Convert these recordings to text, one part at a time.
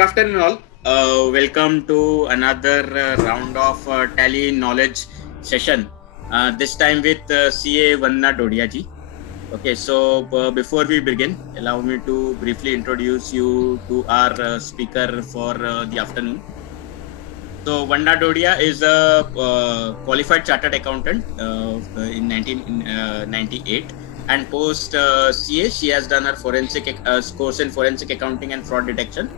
Good afternoon, all. Welcome to another round of Tally Knowledge session. This time with CA Vanna Dodia ji. Okay, so before we begin, allow me to briefly introduce you to our speaker for the afternoon. So Vanna Dodia is a qualified chartered accountant in 1998, and post CA, she has done her forensic course in forensic accounting and fraud detection.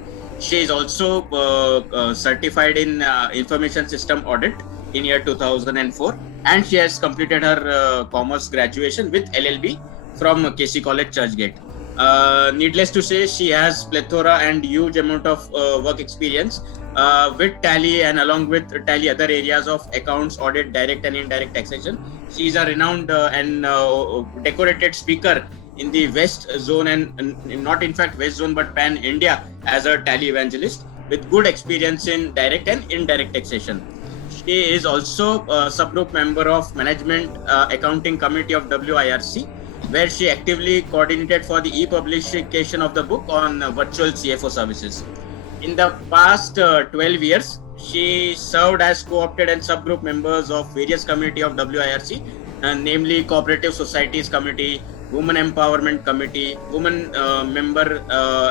She is also certified in information system audit in year 2004, and she has completed her commerce graduation with LLB from KC College, Churchgate. Needless to say, she has plethora and huge amount of work experience with Tally, and along with Tally other areas of accounts, audit, direct and indirect taxation. She is a renowned and decorated speaker in the West Zone, and not in fact West Zone but Pan India, as a Tally evangelist with good experience in direct and indirect taxation. She is also a subgroup member of Management Accounting Committee of WIRC, where she actively coordinated for the e-publication of the book on virtual CFO services. In the past 12 years, she served as co-opted and subgroup members of various committees of WIRC, namely Cooperative Societies Committee, Women Empowerment Committee, Women Member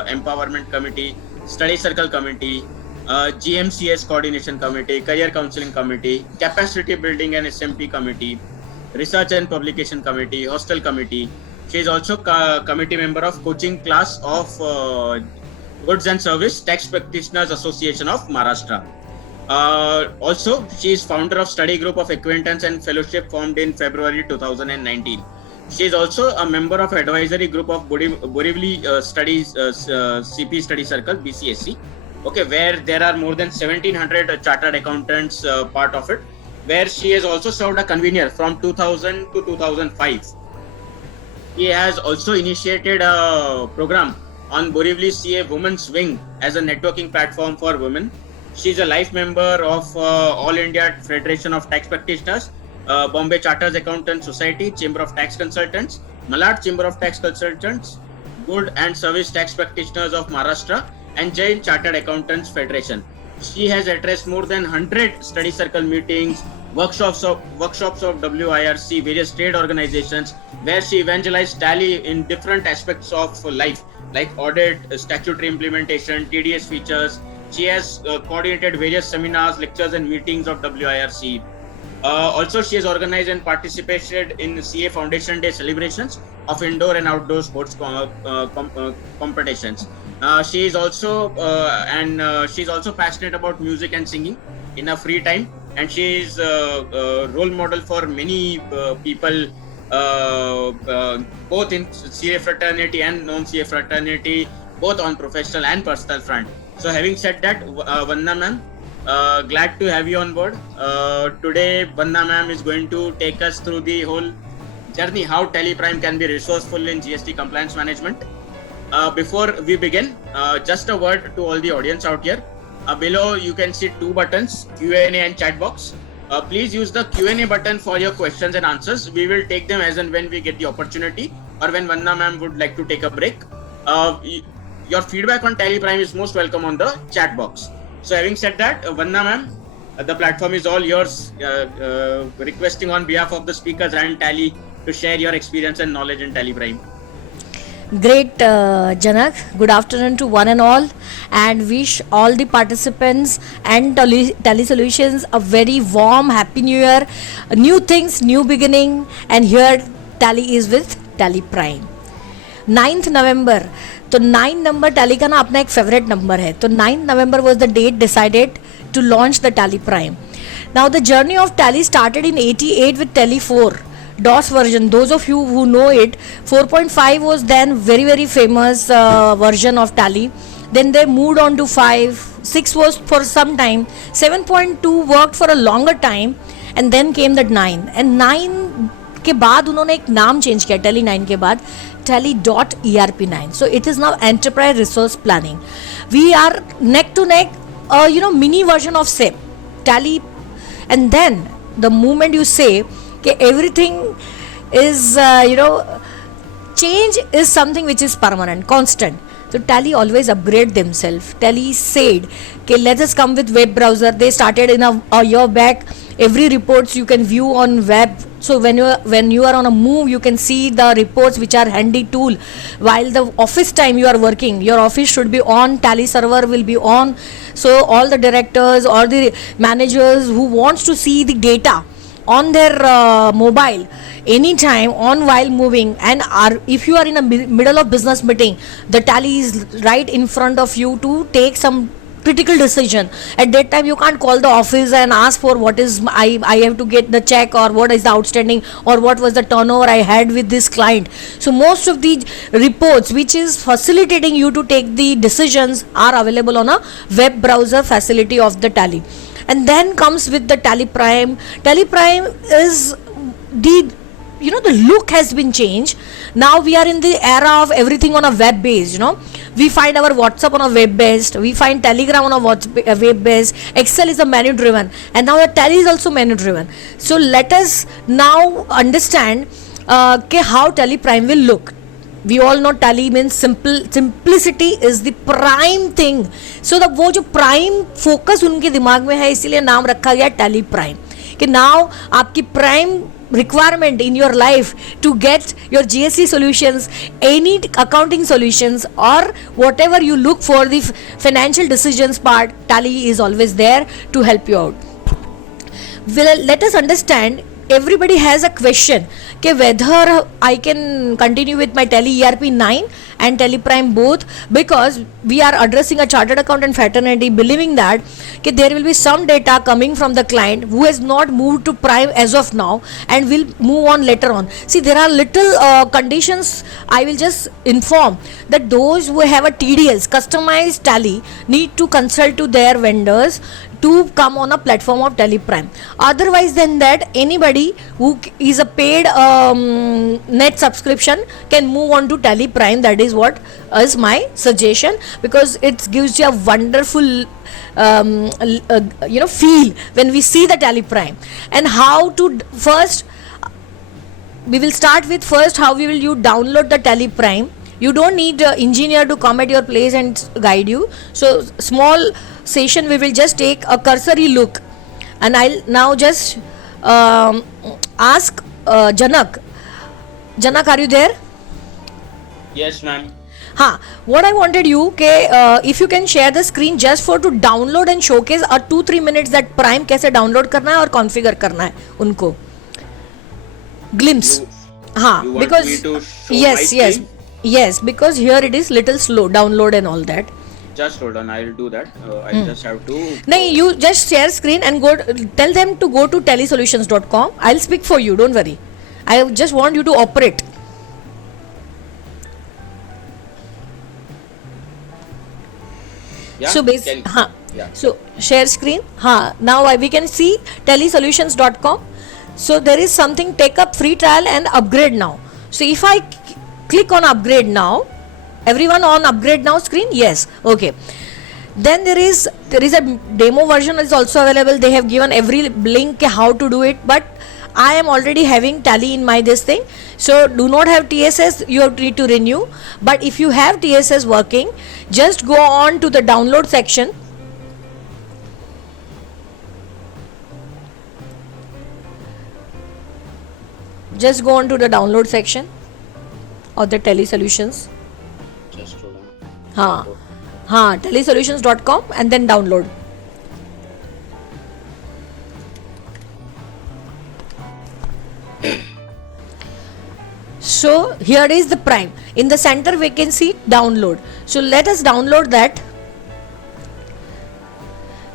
Empowerment Committee, Study Circle Committee, GMCS Coordination Committee, Career Counseling Committee, Capacity Building and SMP Committee, Research and Publication Committee, Hostel Committee. She is also committee member of coaching class of Goods and Service Tax Practitioners Association of Maharashtra. Also, she is founder of Study Group of Acquaintance and Fellowship formed in February 2019. She is also a member of advisory group of Borivali Studies CP Study Circle BCSC. Okay, where there are more than 1700 chartered accountants part of it, where she has also served a convener from 2000 to 2005. He has also initiated a program on Borivali CA Women's Wing as a networking platform for women. She is a life member of All India Federation of Tax Practitioners, Bombay Chartered Accountants Society, Chamber of Tax Consultants, Malad Chamber of Tax Consultants, Good and Service Tax Practitioners of Maharashtra, and Jain Chartered Accountants Federation. She has addressed more than 100 study circle meetings, workshops of WIRC, various trade organizations, where she evangelized Tally in different aspects of life, like audit, statutory implementation, TDS features. She has coordinated various seminars, lectures, and meetings of WIRC. Also, she has organized and participated in CA Foundation Day celebrations of indoor and outdoor sports competitions. She is also passionate about music and singing in her free time, and she is a role model for many people, both in CA fraternity and non-CA fraternity, both on professional and personal front. So, having said that, Vanna ma'am, glad to have you on board. Today, Vanna ma'am is going to take us through the whole journey how Tally Prime can be resourceful in GST compliance management. Before we begin, just a word to all the audience out here. Below you can see two buttons, Q&A and chat box. Please use the Q&A button for your questions and answers. We will take them as and when we get the opportunity, or when Vanna ma'am would like to take a break. Your feedback on Tally Prime is most welcome on the chat box. So having said that, Vanna ma'am, the platform is all yours. Requesting on behalf of the speakers and Tally to share your experience and knowledge in Tally Prime. Great, Janak. Good afternoon to one and all, and wish all the participants and Tally Solutions a very warm Happy New Year. New things, new beginning, and here Tally is with Tally Prime. 9th November. तो 9 number tally का ना अपना एक favourite number है. तो 9 नवंबर was the date decided to launch the Tally Prime. Now the journey of Tally started in 88 with Tally 4 DOS version. Those of you who know it, 4.5 was then very famous version of Tally. Then they moved on to 5. 6 was for some time. 7.2 worked for a longer time, and then came the 9. And 9 के बाद उन्होंने एक नाम change किया Tally 9 के बाद, Tally.ERP9. So it is now Enterprise Resource Planning. We are neck to neck, mini version of SAP, Tally. And then the moment you say that everything is, change is something which is permanent, constant. So Tally always upgrade themselves. Tally said, okay, let us come with web browser. They started in a year back. Every reports you can view on web. So when you are on a move, you can see the reports which are handy tool. While the office time you are working, your office should be on. Tally server will be on. So all the directors or the managers who wants to see the data on their mobile anytime on while moving, and if you are in a middle of business meeting, the Tally is right in front of you to take some critical decision. At that time you can't call the office and ask for what is I have to get the check, or what is the outstanding, or what was the turnover I had with this client. So most of the reports which is facilitating you to take the decisions are available on a web browser facility of the Tally. And then comes with the Tally Prime. Tally Prime is the the look has been changed. Now we are in the era of everything on a web based. We find our WhatsApp on a web based, we find Telegram on a web based, Excel is a menu driven, and now the Tally is also menu driven. So let us now understand how Tally Prime will look. We all know Tally means simplicity is the prime thing. So the वो जो prime focus उनके दिमाग में है, इसीलिए नाम रखा गया Tally Prime. कि now आपकी prime requirement in your life to get your GST solutions, any accounting solutions, or whatever you look for the financial decisions part, Tally is always there to help you out. Well, let us understand. Everybody has a question कि whether I can continue with my Tally ERP 9 and Tally Prime both, because we are addressing a chartered accountant fraternity believing that there will be some data coming from the client who has not moved to Prime as of now and will move on later on. See, there are little conditions. I will just inform that those who have a TDS customized Tally need to consult to their vendors to come on a platform of Tally Prime. Otherwise than that, anybody who is a paid net subscription can move on to Tally Prime. That is what is my suggestion, because it gives you a wonderful feel when we see the Tally Prime. And how to first, we will start with first how will you download the Tally Prime. You don't need an engineer to come at your place and guide you. So small session we will just take a cursory look, and I'll now just ask Janak. Janak, are you there? Yes, ma'am. What I wanted you, if you can share the screen just for to download and showcase a 2-3 minutes that Prime कैसे download करना है और configure करना है उनको. Glimpse. Because yes, because here it is little slow download and all that. Just hold on, I'll do that. I just have to. No, you just share screen and go. Tell them to go to tellysolutions.com. I'll speak for you. Don't worry. I just want you to operate. Yeah. So So share screen. Now we can see tellysolutions.com. So there is something, take up free trial and upgrade now. So if I click on upgrade now, everyone on upgrade now screen? Yes. Okay. Then there is a demo version is also available. They have given every link how to do it, but I am already having Tally in my this thing. So do not have TSS, you need to renew. But if you have TSS working, just go on to the download section. Just go on to the download section of the Tally Solutions. Just hold on. Tellysolutions.com and then download. So here is the Prime. In the center we can see download. So let us download that.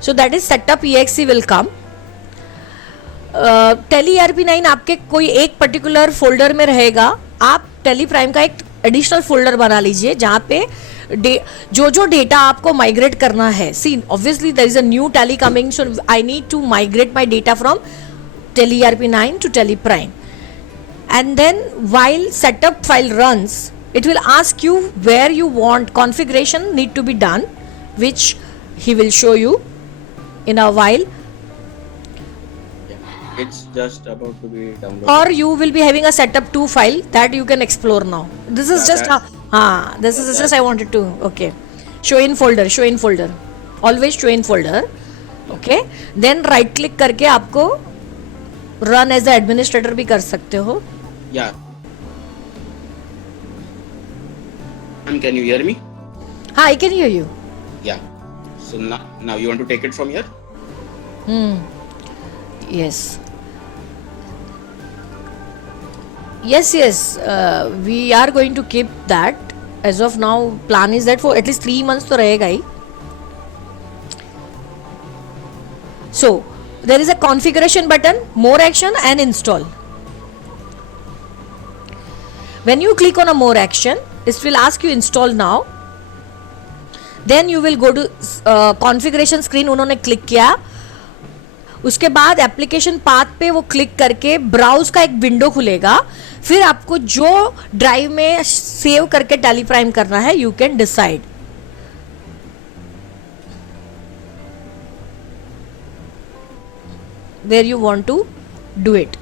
So that is setup exe will come. Tally ERP 9 आपके कोई एक particular folder में रहेगा. आप Tally Prime का एक additional folder बना लीजिए जहाँ पे जो डेटा आपको माइग्रेट करना है. See obviously there is a new Tally coming, so I need to migrate my data from Tally ERP 9 to Tally Prime. And then while setup file runs, it will ask you where you want configuration need to be done, which he will show you in a while. It's just about to be downloaded. Or you will be having a setup 2 file that you can explore now. This is just हाँ, this is just I wanted to, okay. Show in folder. Always show in folder. Okay. Then right click करके आपको run as a administrator भी कर सकते हो. Yeah. And can you hear me? हाँ, I can hear you. Yeah. So now you want to take it from here? Yes. Yes. We are going to keep that. As of now, plan is that for at least 3 months तो रहेगा ही. So there is a configuration button, more action and install. When you click on a more action, it will ask you install now. Then you will go to configuration screen. उन्होंने click किया, उसके बाद application path पे वो click करके browse का एक window खुलेगा. फिर आपको जो ड्राइव में सेव करके टैली प्राइम करना है, you can decide. Where you want to do it.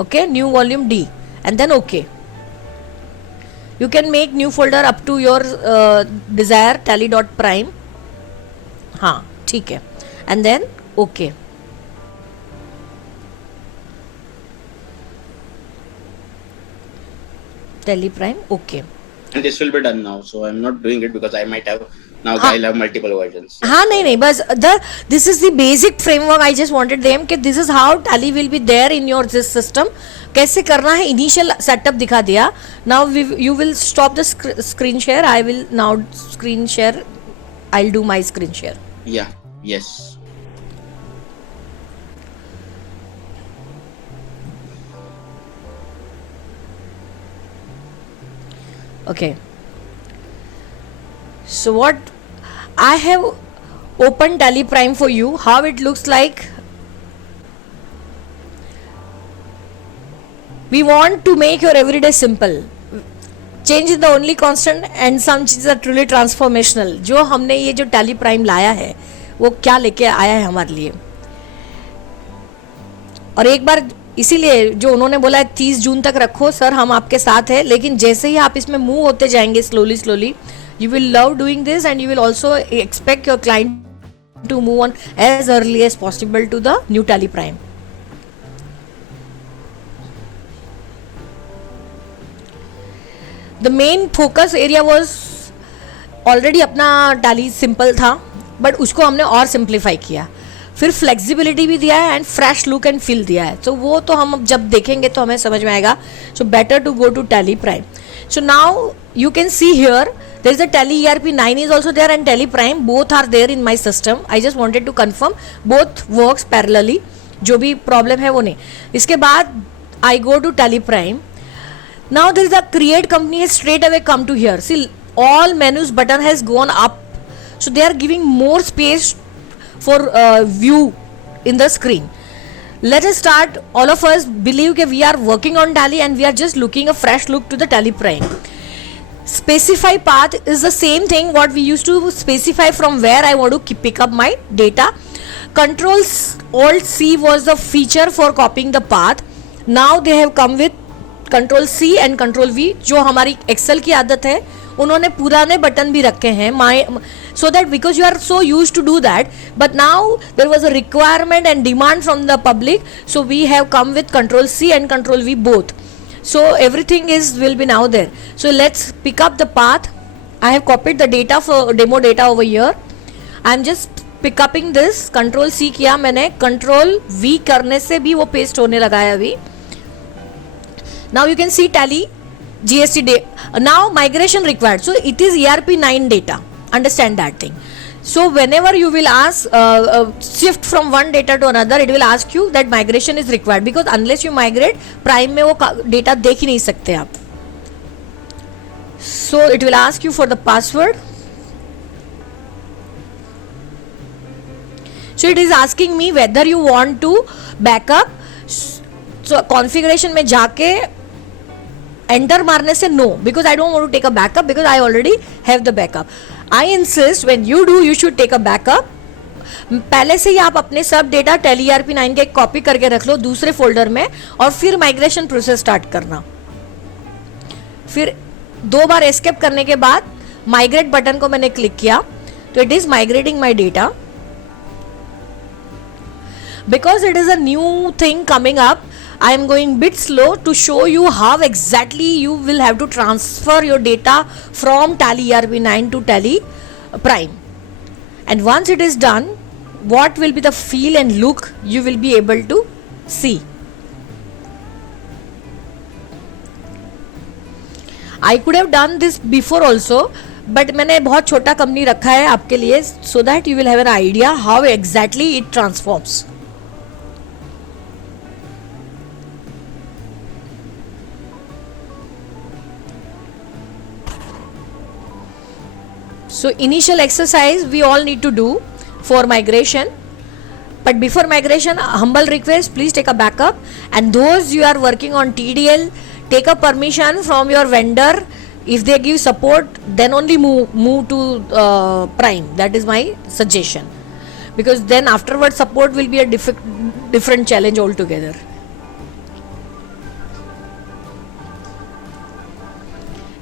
Okay, new volume D and then OK. You can make new folder up to your desire tally.prime. हाँ, ठीक है. And then OK. Tally prime OK. And this will be done now. So I'm not doing it because I might have now I'll have multiple versions. हाँ, नहीं बस this is the basic framework. I just wanted them कि this is how tally will be there in your this system. कैसे करना है, initial setup दिखा दिया. Now you will stop the screen share. I will now screen share. I'll do my screen share. Yeah. Yes. Okay. So what I have opened Tally Prime for you. How it looks like. We want to make your everyday simple. Change is the only constant and some changes are truly transformational. जो हमने ये जो Tally Prime लाया है वो क्या लेके आया है हमारे लिए. और एक बार इसीलिए जो उन्होंने बोला है 30 जून तक रखो सर, हम आपके साथ हैं. लेकिन जैसे ही आप इसमें मूव होते जाएंगे slowly you will love doing this and you will also expect your client to move on as early as possible to the new Tally Prime. The main focus area was already अपना Tally simple था, but उसको हमने और simplify किया. फिर flexibility भी दिया है and fresh look and feel दिया है. तो वो तो हम जब देखेंगे तो हमें समझ में आएगा. So better to go to Tally Prime. So now you can see here there is a Tally ERP 9 is also there and Tally Prime, both are there in my system. I just wanted to confirm both works parallelly. जो भी problem है वो नहीं. इसके बाद I go to Tally Prime. Now there is a create company has straight away come to here. See, all menus button has gone up. So they are giving more space for view in the screen. Let us start. All of us believe that we are working on Tally and we are just looking a fresh look to the Tally Prime. Specify path is the same thing what we used to specify from where I want to pick up my data. Control Alt C was the feature for copying the path. Now they have come with Control C and Control V. जो हमारी Excel की आदत है उन्होंने पुराने button भी रखे हैं so that because you are so used to do that, but now there was a requirement and demand from the public, so we have come with Control C and Control V both. So everything will be now there. So let's pick up the path. I have copied the data for demo data over here. I am just pick upping this. Control C किया मैंने, Control V करने से भी वो paste होने लगा है अभी. Now you can see Tally GST data. Now migration required. So it is ERP 9 data. Understand that thing. So whenever you will ask shift from one data to another, it will ask you that migration is required, because unless you migrate Prime में वो data देख ही नहीं सकते आप. So it will ask you for the password. So it is asking me whether you want to backup. So configuration में जाके enter मारने से no, because I don't want to take a backup because I already have the backup. I insist when you do you should take a backup. पहले से ही आप अपने सब data Tally ERP 9 के कॉपी करके रख लो दूसरे फोल्डर में और फिर माइग्रेशन प्रोसेस स्टार्ट करना. फिर 2 बार एस्केप करने के बाद माइग्रेट बटन को मैंने क्लिक किया तो it is migrating my data. Because it is a new thing coming up, I am going bit slow to show you how exactly you will have to transfer your data from Tally ERP9 to Tally Prime. And once it is done, what will be the feel and look you will be able to see. I could have done this before also, but मैंने बहुत छोटा company रखा है आपके लिए so that you will have an idea how exactly it transforms. So initial exercise we all need to do for migration, but before migration, humble request, please take a backup, and those you are working on TDL, take a permission from your vendor. If they give support, then only move to Prime. That is my suggestion, because then afterward support will be a different challenge altogether.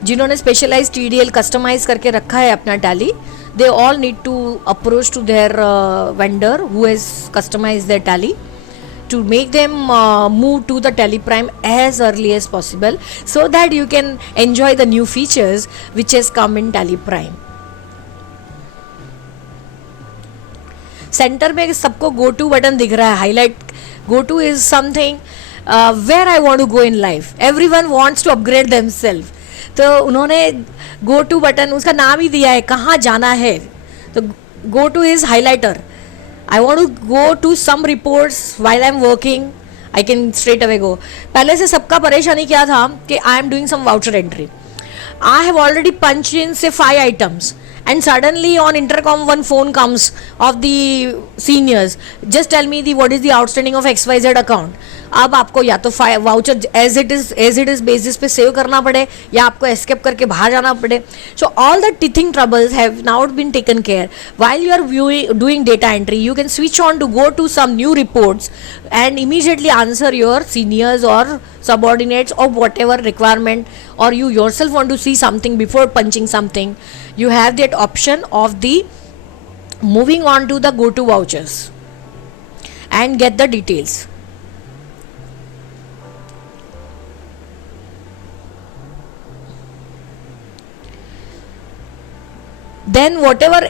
जिन्होंने specialize TDL customize करके रखा है अपना Tally, they all need to approach to their vendor who has customize their Tally to make them move to the Tally Prime as early as possible so that you can enjoy the new features which has come in Tally Prime. Center में सबको go to button दिख रहा है, highlight. Go to is something where I want to go in life. Everyone wants to upgrade themselves. तो उन्होंने गो to button, उसका नाम ही दिया है कहाँ जाना है. तो गो to is highlighter. I want to go to some reports while I'm working. I can straight away go. पहले से सबका परेशानी क्या था कि I am doing some voucher entry. I have already punched in say 5 items and suddenly on intercom one phone comes of the seniors. Just tell me what is the outstanding of XYZ account. अब आपको या तो voucher as it is basis पे save करना पड़े या आपको escape करके बाहर जाना पड़े. So all the teething troubles have now been taken care. While you are doing data entry, you can switch on to go to some new reports and immediately answer your seniors or subordinates or whatever requirement, or you yourself want to see something before punching something. You have that option of the moving on to the go to vouchers and get the details. Then whatever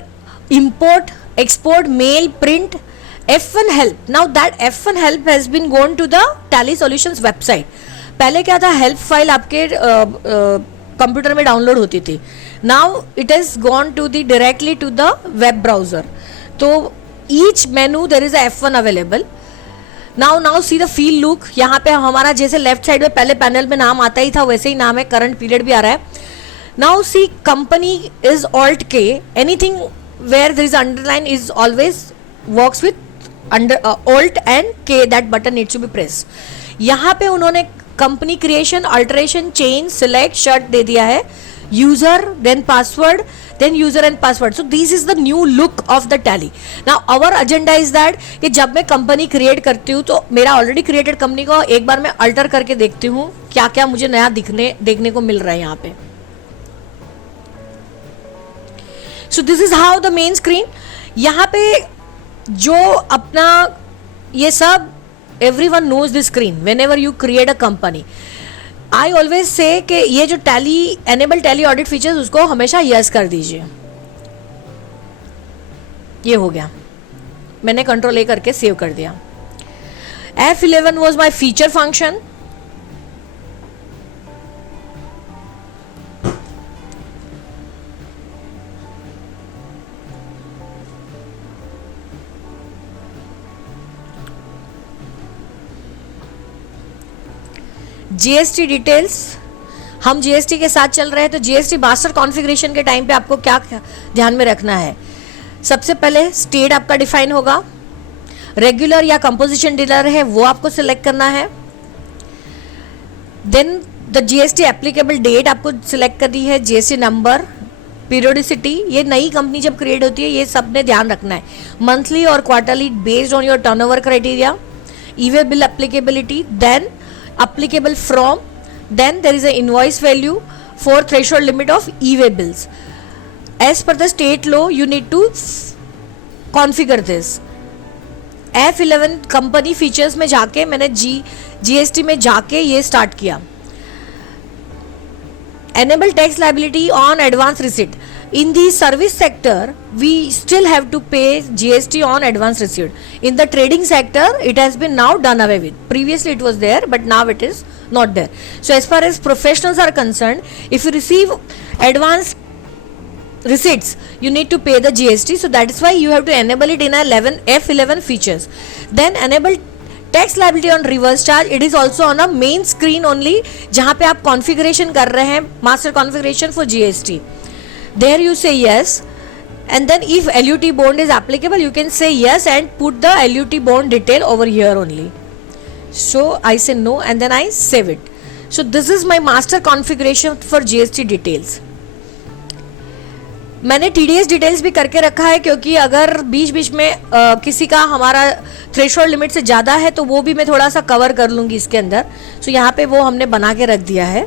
import, export, mail, print, F1 help. Now that F1 help has been gone to the Tally Solutions website. पहले क्या था, help file आपके computer में download होती थी. Now it has gone to the directly to the web browser. तो each menu there is a F1 available. Now see the feel look. यहाँ पे हमारा जैसे लेफ्ट साइड में पहले पैनल में नाम आता ही था वैसे ही नाम है, करंट पीरियड भी आ रहा है. Now see company is Alt K. Anything where there is underline is always works with under Alt and K. that button needs to be pressed. यहाँ पे उन्होंने company creation, alteration, change, select, shirt दे दिया है, user, then password, then user and password. So this is the new look of the Tally. Now our agenda is that कि जब मैं company create करती हूँ तो मेरा ऑलरेडी क्रिएटेड कंपनी को एक बार मैं अल्टर करके देखती हूँ क्या क्या मुझे नया देखने को मिल रहा है यहाँ पे. So this is how the main screen. यहाँ पे जो अपना ये सब everyone knows this screen whenever you create a company. I always say कि ये जो Tally enable Tally audit features उसको हमेशा यस कर दीजिए. ये हो गया, मैंने कंट्रोल ए करके सेव कर दिया. F11 was my feature function. GST details. हम GST के साथ चल रहे हैं तो GST मास्टर कॉन्फ़िगरेशन के टाइम पे आपको क्या ध्यान में रखना है. सबसे पहले स्टेट आपका डिफाइन होगा. रेगुलर या कंपोजिशन डीलर है वो आपको सिलेक्ट करना है. Then the GST applicable date आपको सिलेक्ट करनी है. GST नंबर, पीरियोडिसिटी, ये नई कंपनी जब क्रिएट होती है ये सब ने ध्यान रखना है. मंथली और quarterly based on your turnover criteria. E way bill applicability, then applicable from, then there is a invoice value, for threshold limit of e-way bills. As per the state law, you need to configure this. F11 company features में जाके मैंने GST में जाके ये start किया. Enable tax liability on advance receipt. In the service sector, we still have to pay GST on advance receipt. In the trading sector, it has been now done away with. Previously it was there, but now it is not there. So as far as professionals are concerned, if you receive advance receipts, you need to pay the GST. So that is why you have to enable it in F11 features. Then enable tax liability on reverse charge. It is also on a main screen only, जहां पे आप configuration कर रहे हैं master configuration for GST. There you say yes, and then if LUT bond is applicable, you can say yes and put the LUT bond detail over here only. So I say no and then I save it. So this is my master configuration for GST details. मैंने TDS details भी करके रखा है, क्योंकि अगर बीच बीच में किसी का हमारा थ्रेशोल्ड लिमिट से ज़्यादा है तो वो भी मैं थोड़ा सा कवर कर लूँगी इसके अंदर. सो यहाँ पे वो हमने बना के रख दिया है.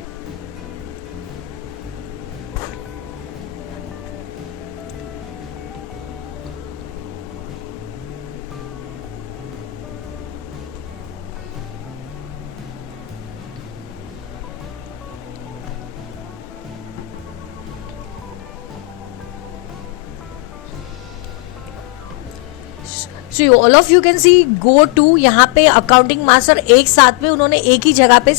So all of you can see go to, यहाँ पे अकाउंटिंग मास्टर एक साथ में उन्होंने एक ही जगह पे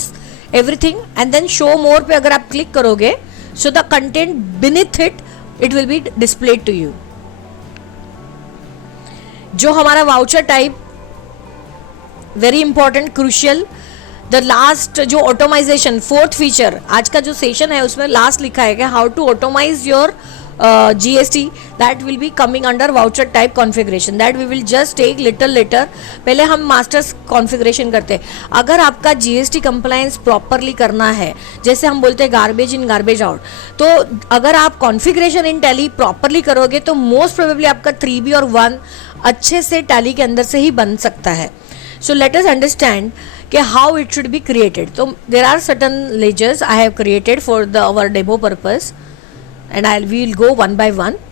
everything, and then show more पे अगर आप क्लिक करोगे, so the content beneath it will be displayed to you. जो हमारा voucher type, very important, crucial, the last जो ऑटोमाइजेशन, फोर्थ फीचर आज का जो सेशन है उसमें लास्ट लिखा है कि how to automize your GST, that will be coming under voucher type configuration, that we will just take little later. पहले हम मास्टर्स कॉन्फ़िगरेशन करते हैं. अगर आपका GST कंप्लायंस प्रॉपरली करना है, जैसे हम बोलते हैं गार्बेज इन गार्बेज आउट, तो अगर आप कॉन्फ़िगरेशन इन टैली प्रॉपरली करोगे तो मोस्ट प्रोबेबली आपका 3B और 1 अच्छे से टैली के अंदर से ही बन सकता है. सो लेट अस अंडरस्टैंड कि how it should be created. तो there are certain ledgers I have created for the our demo purpose, and we will go one by one.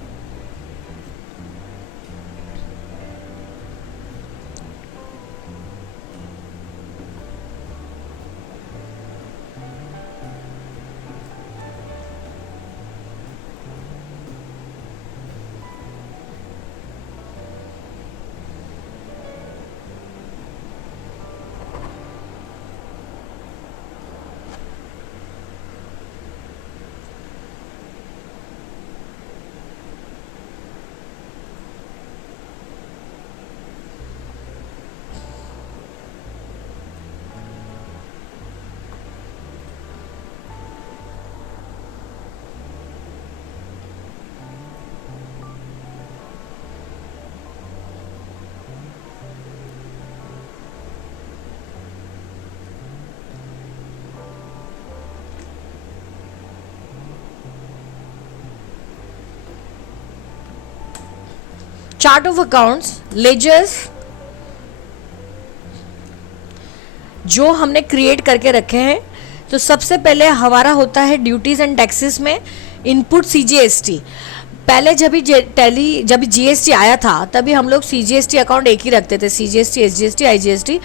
Chart of accounts, ledgers जो हमने create करके रखे हैं. तो सबसे पहले हमारा होता है ड्यूटीज एंड टैक्सेस में इनपुट CGST. पहले जब GST आया था तभी हम लोग CGST अकाउंट एक ही रखते थे, CGST, SGST, IGST.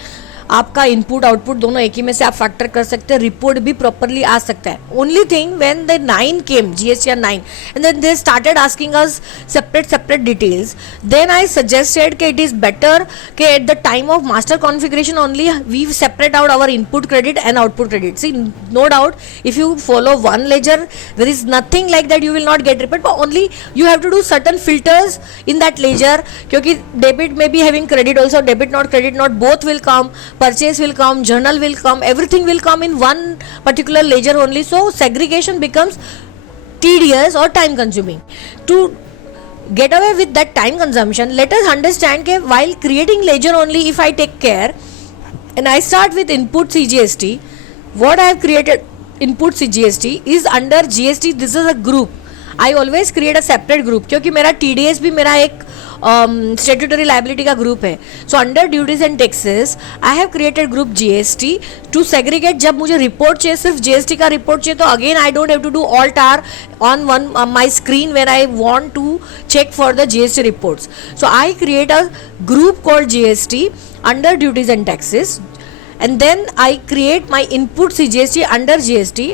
आपका इनपुट आउटपुट दोनों एक ही में से आप फैक्टर कर सकते हैं, रिपोर्ट भी प्रॉपरली आ सकता है. Only thing when the 9 came, GST 9, and then they started asking us separate details, then I suggested कि इट इज बेटर कि at the time of master configuration only we separate out our input credit and output credit. See, no doubt if you follow one ledger there is nothing like that, you will not get report, but only you have to do certain filters in that ledger, क्योंकि debit may be having credit also, debit not credit not, both will come, purchase will come, journal will come, everything will come in one particular ledger only. So segregation becomes tedious or time consuming. To get away with that time consumption, let us understand that while creating ledger only, if I take care and I start with input CGST, what I have created input CGST is under GST. This is a group. I always create a separate group, क्योंकि मेरा TDS भी मेरा एक statutory liability का group है. So under duties and taxes I have created group GST to segregate. जब मुझे report चाहिए, सिर्फ GST का रिपोर्ट चाहिए, तो again I don't have to do all tar on one my screen when I want to check for the GST reports. So I create a group called GST under duties and taxes, and then I create my input CGST under GST.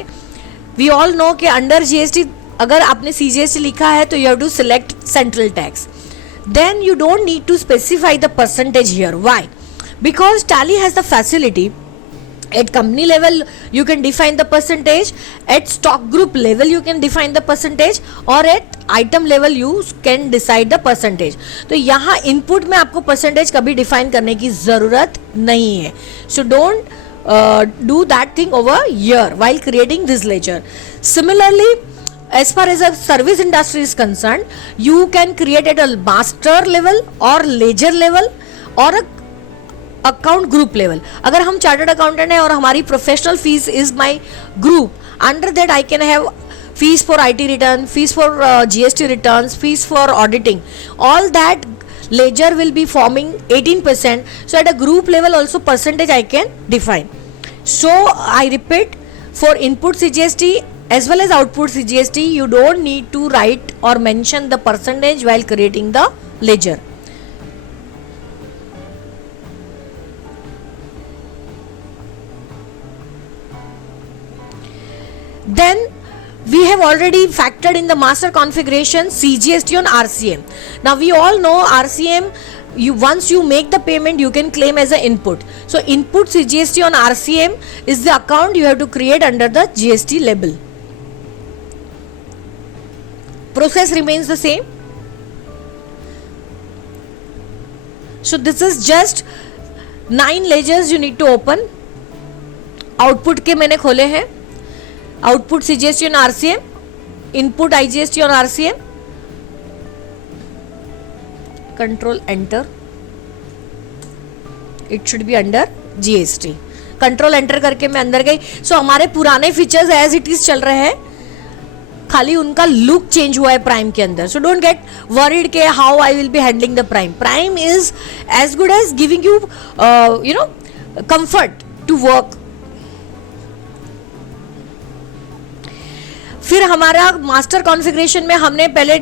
We all know कि under GST अगर आपने CGST लिखा है तो you have to select central tax. Then you don't need to specify the percentage here. Why? Because Tally has the facility. At company level you can define the percentage, at stock group level you can define the percentage, or at item level you can decide the percentage. तो यहाँ input में आपको percentage कभी define करने की ज़रूरत नहीं है. So don't do that thing over here while creating this ledger. Similarly, as far as a service industry is concerned, you can create at a master level or ledger level or a account group level. अगर हम chartered accountant हैं और हमारी professional fees is my group, under that I can have fees for IT return, fees for GST return, fees for auditing. All that ledger will be forming 18%. So at a group level also percentage I can define. So I repeat, for input CGST as well as output CGST you don't need to write or mention the percentage while creating the ledger. Then we have already factored in the master configuration CGST on RCM. Now we all know RCM, once you make the payment you can claim as an input. So input CGST on RCM is the account you have to create under the GST label. Process remains the same. So this is just 9 ledgers you need to open. Output के मैंने खोले हैं. Output CGST on RCM, input IGST on RCM, control enter, it should be under GST. Control enter करके मैं अंदर गई. सो हमारे पुराने फीचर्स एज इट इज चल रहे हैं, खाली उनका लुक चेंज हुआ है प्राइम के अंदर. सो डोंट गेट वरीड के how I will be handling the Prime. Prime is as good as giving you comfort to work. फिर हमारा मास्टर कॉन्फ़िगरेशन में हमने पहले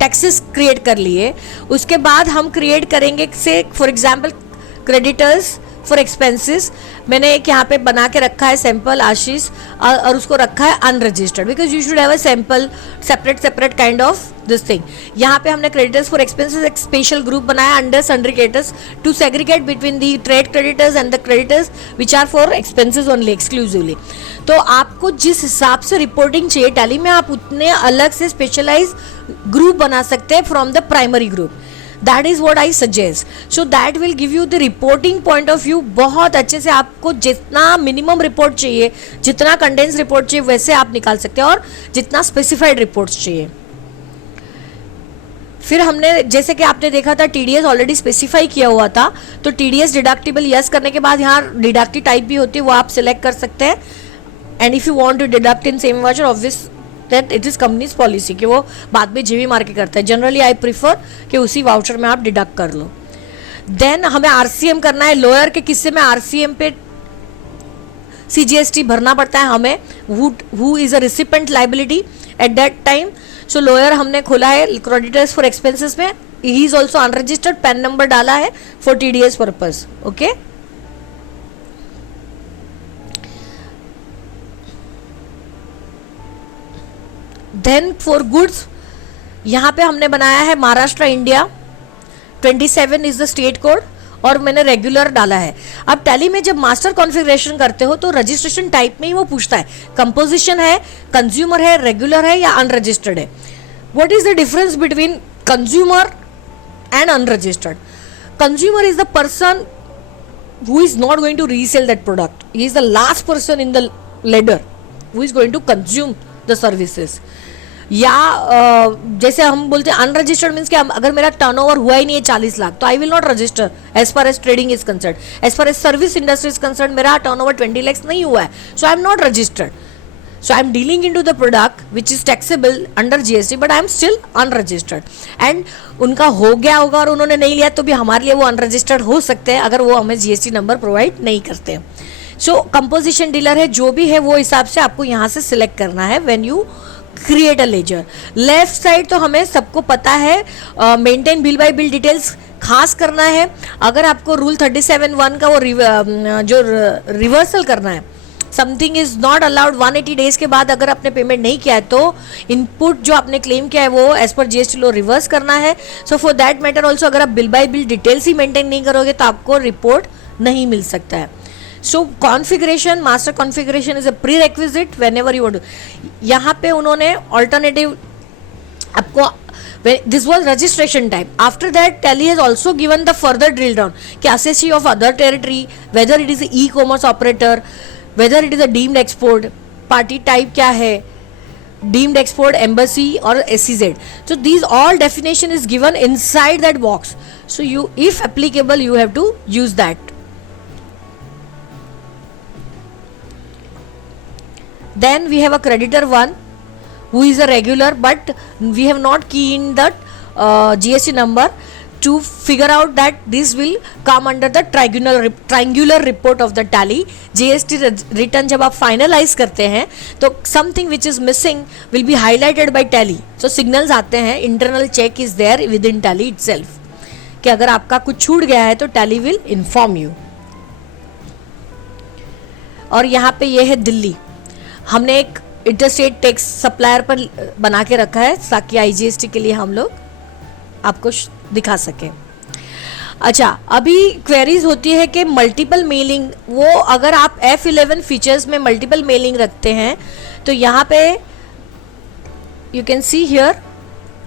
टैक्सेस क्रिएट कर लिए, उसके बाद हम क्रिएट करेंगे से for example creditors for expenses. मैंने एक यहाँ पे बना के रखा है सैम्पल आशीष, और उसको रखा है unregistered, because you should have a sample separate kind of this thing. यहाँ पे हमने क्रेडिटर्स फॉर एक्सपेंसेस एक स्पेशल ग्रुप बनाया under sundry creditors to segregate between the trade creditors and the creditors which are for expenses only exclusively. तो आपको जिस हिसाब से रिपोर्टिंग चाहिए टैली में, आप उतने अलग से स्पेशलाइज ग्रुप बना सकते हैं from the primary group. That is what I suggest. So that will give you the reporting point of view. बहुत अच्छे से आपको जितना मिनिमम रिपोर्ट चाहिए, जितना कंडेंस रिपोर्ट चाहिए वैसे आप निकाल सकते हैं, और जितना स्पेसिफाइड रिपोर्ट्स चाहिए. फिर हमने जैसे कि आपने देखा था TDS ऑलरेडी स्पेसिफाई किया हुआ था, तो TDS डिडक्टिबल यस करने के बाद यहाँ डिडक्टिव टाइप भी होती है, वो आप सिलेक्ट कर सकते हैं. And if you want to deduct in same voucher, obvious that it is company's policy कि वो बाद में जीवी मार के करता है. जनरली आई प्रीफर कि उसी वाउचर में आप डिडक्ट कर लो. देन हमें RCM करना है. लोअर के किस्से में RCM पे CGST भरना पड़ता है हमें, who is a recipient liability at that time. So lower हमने खोला है क्रेडिटर्स फॉर एक्सपेंसेस में, he is also unregistered, PAN number डाला है for TDS purpose. Okay, then for goods यहाँ पे हमने बनाया है Maharashtra India, 27 is the state code, और मैंने रेगुलर डाला है. अब टैली में जब मास्टर कॉन्फ़िगरेशन करते हो तो रजिस्ट्रेशन टाइप में ही वो पूछता है कंपोजिशन है, कंज्यूमर है, रेगुलर है या अनरजिस्टर्ड है. What is the difference between consumer and unregistered? Consumer is the person who is not going to resell that product. He is the last person in the ladder who is going to consume the services. या जैसे हम बोलते हैं unregistered means कि अगर मेरा turnover हुआ ही नहीं है 40 लाख तो I will not register as far as trading is concern. As far as service industry is concern मेरा टर्नओवर 20 लाख नहीं हुआ है, so I am not registered. So I am dealing into the product which is taxable under GST, but I am still unregistered. And उनका हो गया होगा और उन्होंने नहीं लिया तो भी हमारे लिए वो अनरजिस्टर्ड हो सकते हैं अगर वो हमें GST नंबर प्रोवाइड नहीं करते हैं. सो कंपोजिशन डीलर है, जो भी है वो हिसाब से आपको यहाँ से सिलेक्ट करना है when you create a ledger. Left side तो हमें सबको पता है, maintain bill by bill details खास करना है. अगर आपको रूल 37(1) का वो जो रिवर्सल करना है, something is not allowed 180 days के बाद अगर आपने पेमेंट नहीं किया है तो इनपुट जो आपने क्लेम किया है वो as per GST law reverse करना है. So for that matter also अगर आप बिल बाय बिल डिटेल्स ही मेंटेन नहीं करोगे तो आपको रिपोर्ट नहीं मिल सकता है. So configuration, master configuration is a prerequisite whenever you want to. यहाँ पे उन्होंने ऑल्टरनेटिव आपको, this was registration time. After that Tally has also given the further drill down कि assessee of other territory, whether it is a e-commerce operator, whether it is a deemed export, party type क्या है, deemed export, embassy or SEZ. So these all definition is given inside that box. So you, if applicable, you have to use that. Then we have a creditor one who is a regular, but we have not keyed that GST number to figure out that this will come under the triangular report of the Tally. GST return जब आप finalize करते हैं तो something which is missing will be highlighted by Tally. So signals आते हैं, internal check is there within Tally itself कि अगर आपका कुछ छूट गया है तो Tally will inform you. और यहाँ पे ये है दिल्ली, हमने एक इंटरस्टेट टैक्स सप्लायर पर बना के रखा है ताकि IGST के लिए हम लोग आपको दिखा सकें. अच्छा, अभी क्वेरीज होती है कि मल्टीपल मेलिंग, वो अगर आप F11 फीचर्स में मल्टीपल मेलिंग रखते हैं तो यहाँ पे you can see here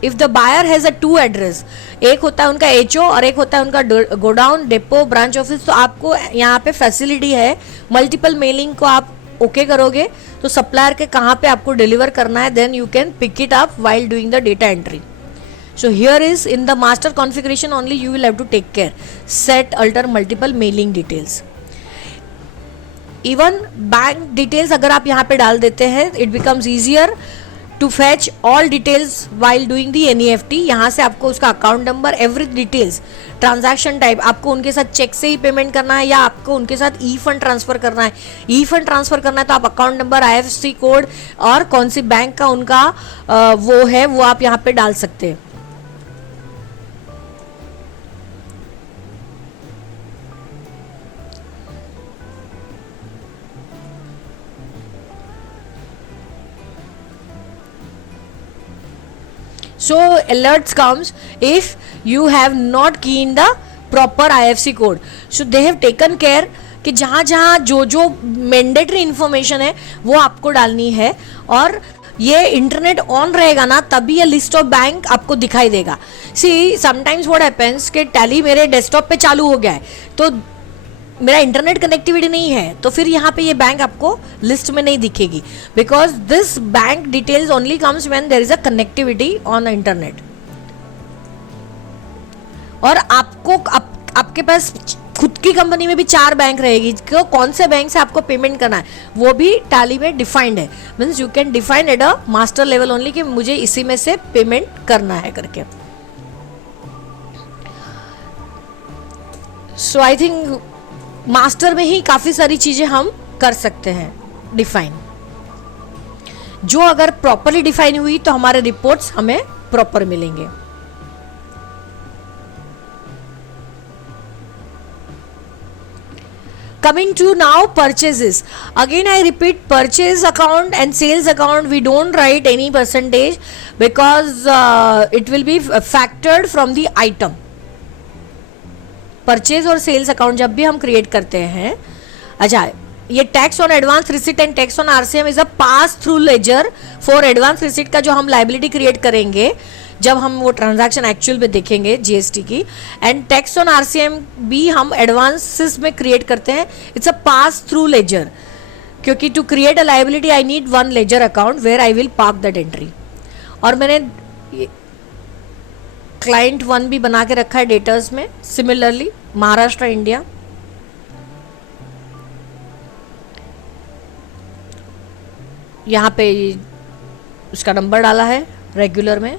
if the buyer has a 2 address, एक होता है उनका HO और एक होता है उनका गोडाउन, डेपो, ब्रांच ऑफिस, तो आपको यहाँ पे फैसिलिटी है मल्टीपल मेलिंग को आप ओके करोगे तो सप्लायर के कहाँ पे आपको डिलीवर करना है, then you can pick it up while doing the data entry. So here is in the master configuration only you will have to take care, set alter multiple mailing details. Even bank details अगर आप यहाँ पे डाल देते हैं, it becomes easier to fetch all details while doing the NEFT. यहाँ से आपको उसका account number, every details, transaction type, आपको उनके साथ चेक से ही पेमेंट करना है या आपको उनके साथ ई फंड ट्रांसफ़र करना है. ई फंड ट्रांसफ़र करना है तो आप अकाउंट नंबर, IFSC कोड और कौन सी बैंक का उनका वो है वो आप यहाँ पे डाल सकते हैं. So alerts comes if you have not keyed the proper IFSC code. So they have taken care कि जहाँ जहाँ जो मैंडेटरी इन्फॉर्मेशन है वो आपको डालनी है, और ये इंटरनेट ऑन रहेगा ना तभी ये लिस्ट ऑफ बैंक आपको दिखाई देगा. सी समटाइम्स व्हाट हैपेंस कि टैली मेरे डेस्कटॉप पे चालू हो गया है तो मेरा इंटरनेट कनेक्टिविटी नहीं है, तो फिर यहाँ पे ये बैंक आपको लिस्ट में नहीं दिखेगी, because this bank details only comes when there is a connectivity on internet. और आपको आपके पास खुद की कंपनी में भी 4 बैंक रहेगी, क्यों, कौन से बैंक से आपको पेमेंट करना है वो भी टैली में डिफाइंड है. Means you can define at a master level only कि मुझे इसी में से पेमेंट करना है करके. सो आई थिंक मास्टर में ही काफ़ी सारी चीज़ें हम कर सकते हैं डिफाइन, जो अगर प्रॉपरली डिफाइन हुई तो हमारे रिपोर्ट्स हमें प्रॉपर मिलेंगे. Coming to now purchases. Again I repeat, purchase account and sales account we don't write any percentage because it will be factored from the item. Purchase और sales account जब भी हम create करते हैं, अच्छा ये tax on advance receipt and tax on RCM is a pass through ledger for advance receipt का जो हम लाइबिलिटी क्रिएट करेंगे जब हम वो ट्रांजैक्शन एक्चुअल में देखेंगे GST की, एंड टैक्स ऑन RCM भी हम एडवांसेस में क्रिएट करते हैं. It's a pass through ledger, क्योंकि to create a liability I need one ledger account where I will park that entry. और मैंने क्लाइंट 1 भी बना के रखा है डेटर्स में. सिमिलरली महाराष्ट्र इंडिया, यहाँ पे उसका नंबर डाला है रेगुलर में,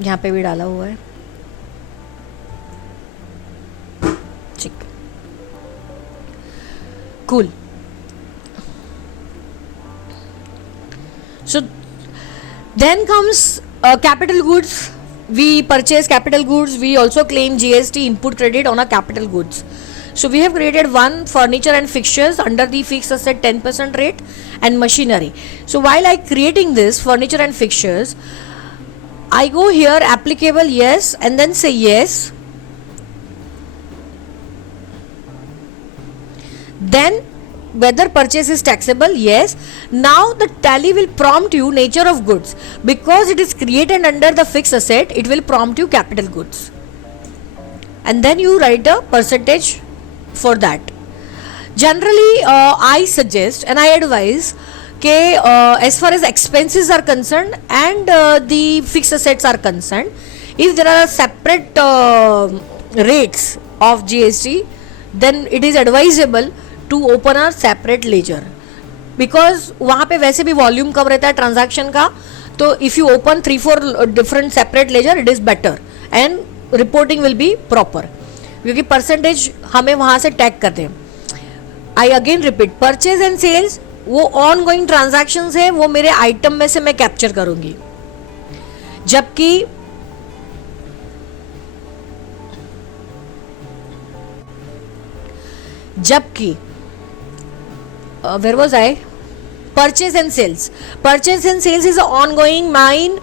यहाँ पे भी डाला हुआ है, ठीक, cool. So then comes capital goods. We purchase capital goods. We also claim GST input credit on our capital goods. So we have created one furniture and fixtures under the fixed asset 10% rate and machinery. So while I creating this furniture and fixtures, I go here applicable yes and then say yes. Then whether purchase is taxable, yes. Now the tally will prompt you nature of goods, because it is created under the fixed asset, it will prompt you capital goods, and then you write a percentage for that. Generally I suggest and I advise as far as expenses are concerned and the fixed assets are concerned, if there are separate rates of GST, then it is advisable to open a separate ledger, because वहाँ पे वैसे भी volume कम रहता है transaction का, तो if you open 3-4 different separate ledger it is better and reporting will be proper, क्योंकि percentage हमें वहाँ से टैग करते हैं. I again repeat, purchase and sales वो ऑन गोइंग ट्रांजैक्शंस है, वो मेरे आइटम में से मैं कैप्चर करूँगी, जबकि where was I? Purchase and sales. Purchase and sales is ongoing mine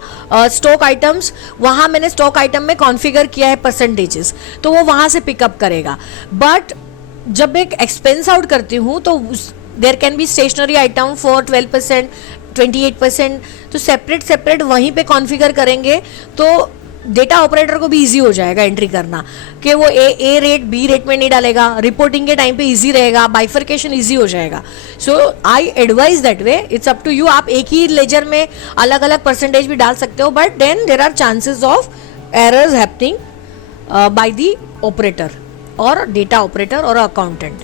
stock items. वहाँ मैंने stock item में कॉन्फ़िगर किया है परसेंटेजेस, तो वो वहाँ से पिकअप करेगा. बट जब एक एक्सपेंस आउट करती हूँ तो there can be stationery item for 12%, 28%, तो सेपरेट वहीं पे कॉन्फ़िगर करेंगे, तो डेटा ऑपरेटर को भी इजी हो जाएगा एंट्री करना, कि वो ए रेट बी रेट में नहीं डालेगा, रिपोर्टिंग के टाइम पे इजी रहेगा, बाइफर्केशन इजी हो जाएगा. So I advise that way, it's up to you. आप एक ही लेजर में अलग अलग परसेंटेज भी डाल सकते हो, but then there are chances of errors happening by the operator और डेटा ऑपरेटर और accountant,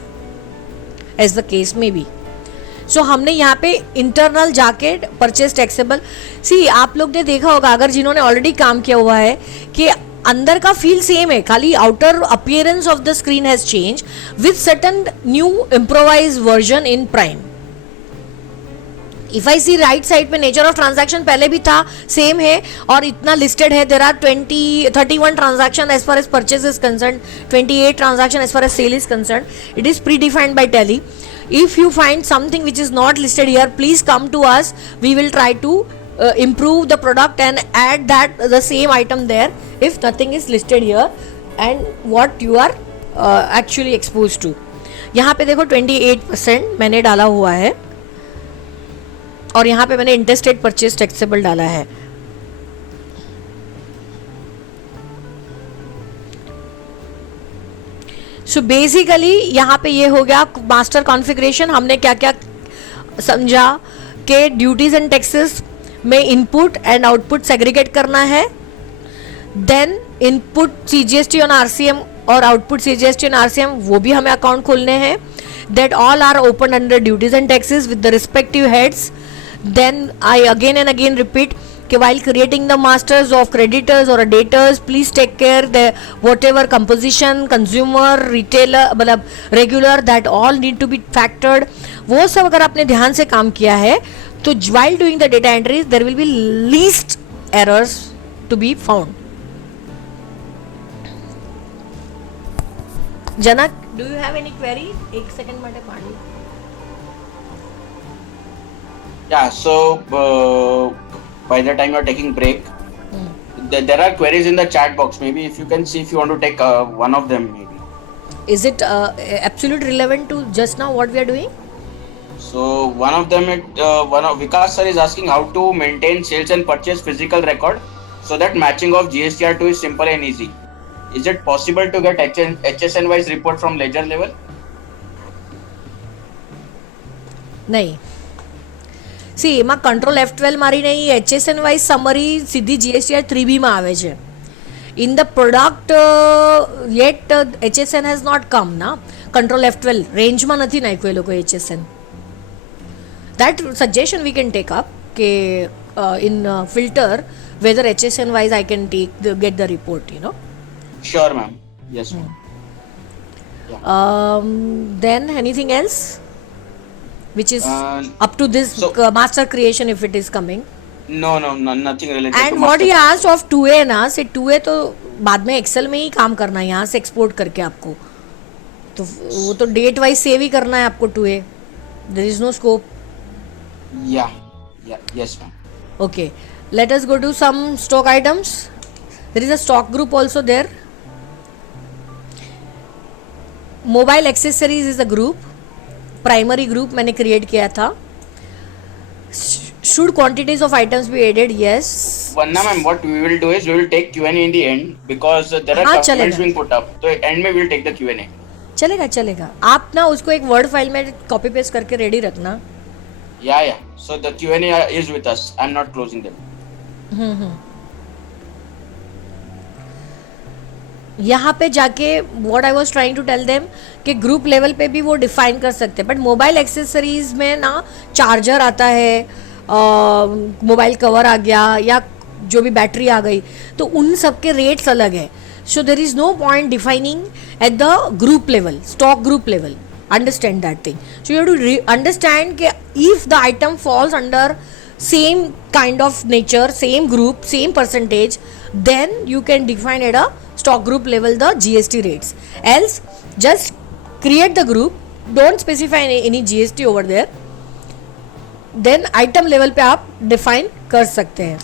as the case may be. So हमने यहाँ पे इंटरनल जाके परचेज टैक्सेबल, सी आप लोग ने देखा होगा अगर जिन्होंने ऑलरेडी काम किया हुआ है, कि अंदर का फील सेम है, खाली outer appearance of the screen has change with certain new improvise version in Prime. If I see right side पे नेचर ऑफ ट्रांजैक्शन पहले भी था, सेम है और इतना लिस्टेड है. There are 31 transaction as far as purchase is concern, 28 transaction as far as sale is concern. It is predefined by Tally. If you find something which is not listed here, please come to us. We will try to improve the product and add the same item there if nothing is listed here and what you are actually exposed to. यहाँ पे देखो 28% मैंने डाला हुआ है और यहाँ पे मैंने इंटरस्टेट परचेज टैक्सेबल डाला है. सो बेसिकली यहाँ पे ये हो गया मास्टर कॉन्फ़िगरेशन. हमने क्या क्या समझा कि ड्यूटीज एंड टैक्सेस में इनपुट एंड आउटपुट सेग्रीगेट करना है, then input CGST on RCM और आउटपुट CGST ऑन RCM वो भी हमें अकाउंट खोलने हैं. That all are open under duties and taxes with the respective heads. Then I again and again repeat कि while creating the masters of creditors or debtors, please take care the whatever composition, consumer, retailer, मतलब regular, that all need to be factored. वो सब अगर आपने ध्यान से काम किया है तो while doing the data entries there will be least errors to be found. Janak, do you have any query? एक सेकंड માટે પાડી. Yeah, so by the time you're taking break, there are queries in the chat box. Maybe if you can see if you want to take one of them, maybe. Is it absolutely relevant to just now what we are doing? So one of them, Vikas sir is asking how to maintain sales and purchase physical record so that matching of GSTR2 is simple and easy. Is it possible to get HSN wise report from ledger level? નહીં. C એમાં control F12 મારીને HSN wise summary સીધી GSTR 3B માં આવે છે. In the product yet HSN has not come na. Control F12 range માં નથી નાખ્યું એ લોકો HSN. That suggestion we can take up કે in filter whether HSN wise I can get the report, you know. Sure, ma'am. Yes, ma'am. Then anything else which is up to this master creation if it is coming? No, nothing related And to what master. he asked of 2A ना, से 2A तो बाद में Excel में ही काम करना है, यहाँ से एक्सपोर्ट करके आपको, तो वो तो डेट वाइज सेव ही करना है आपको 2A. There is no scope. Yeah, yes, ma'am. Okay, let us go to some stock items. There is a stock group also there. Mobile accessories is a group, primary group मैंने create किया था. Should quantities of items be added? Yes. Vanna ma'am, what we will do is we will take Q&A in the end because there are हाँ, comments चलेगा. being put up. So end में we will take the Q&A. चलेगा. आप ना उसको एक word file में copy paste करके रेडी रखना. Yeah. So the Q&A is with us. I'm not closing them. यहाँ पे जाके what I was trying to tell them कि ग्रुप लेवल पे भी वो डिफाइन कर सकते हैं, बट मोबाइल एक्सेसरीज में ना चार्जर आता है, मोबाइल कवर आ गया या जो भी बैटरी आ गई, तो उन सब के रेट्स अलग है. So there is no point defining at the group level, stock group level. Understand that thing. So you have to understand कि if the item falls under same kind of nature, same group, same percentage, then you can define at a stock group level the GST rates. Else just create the group, don't specify any GST over there, then item level पे आप define कर सकते हैं.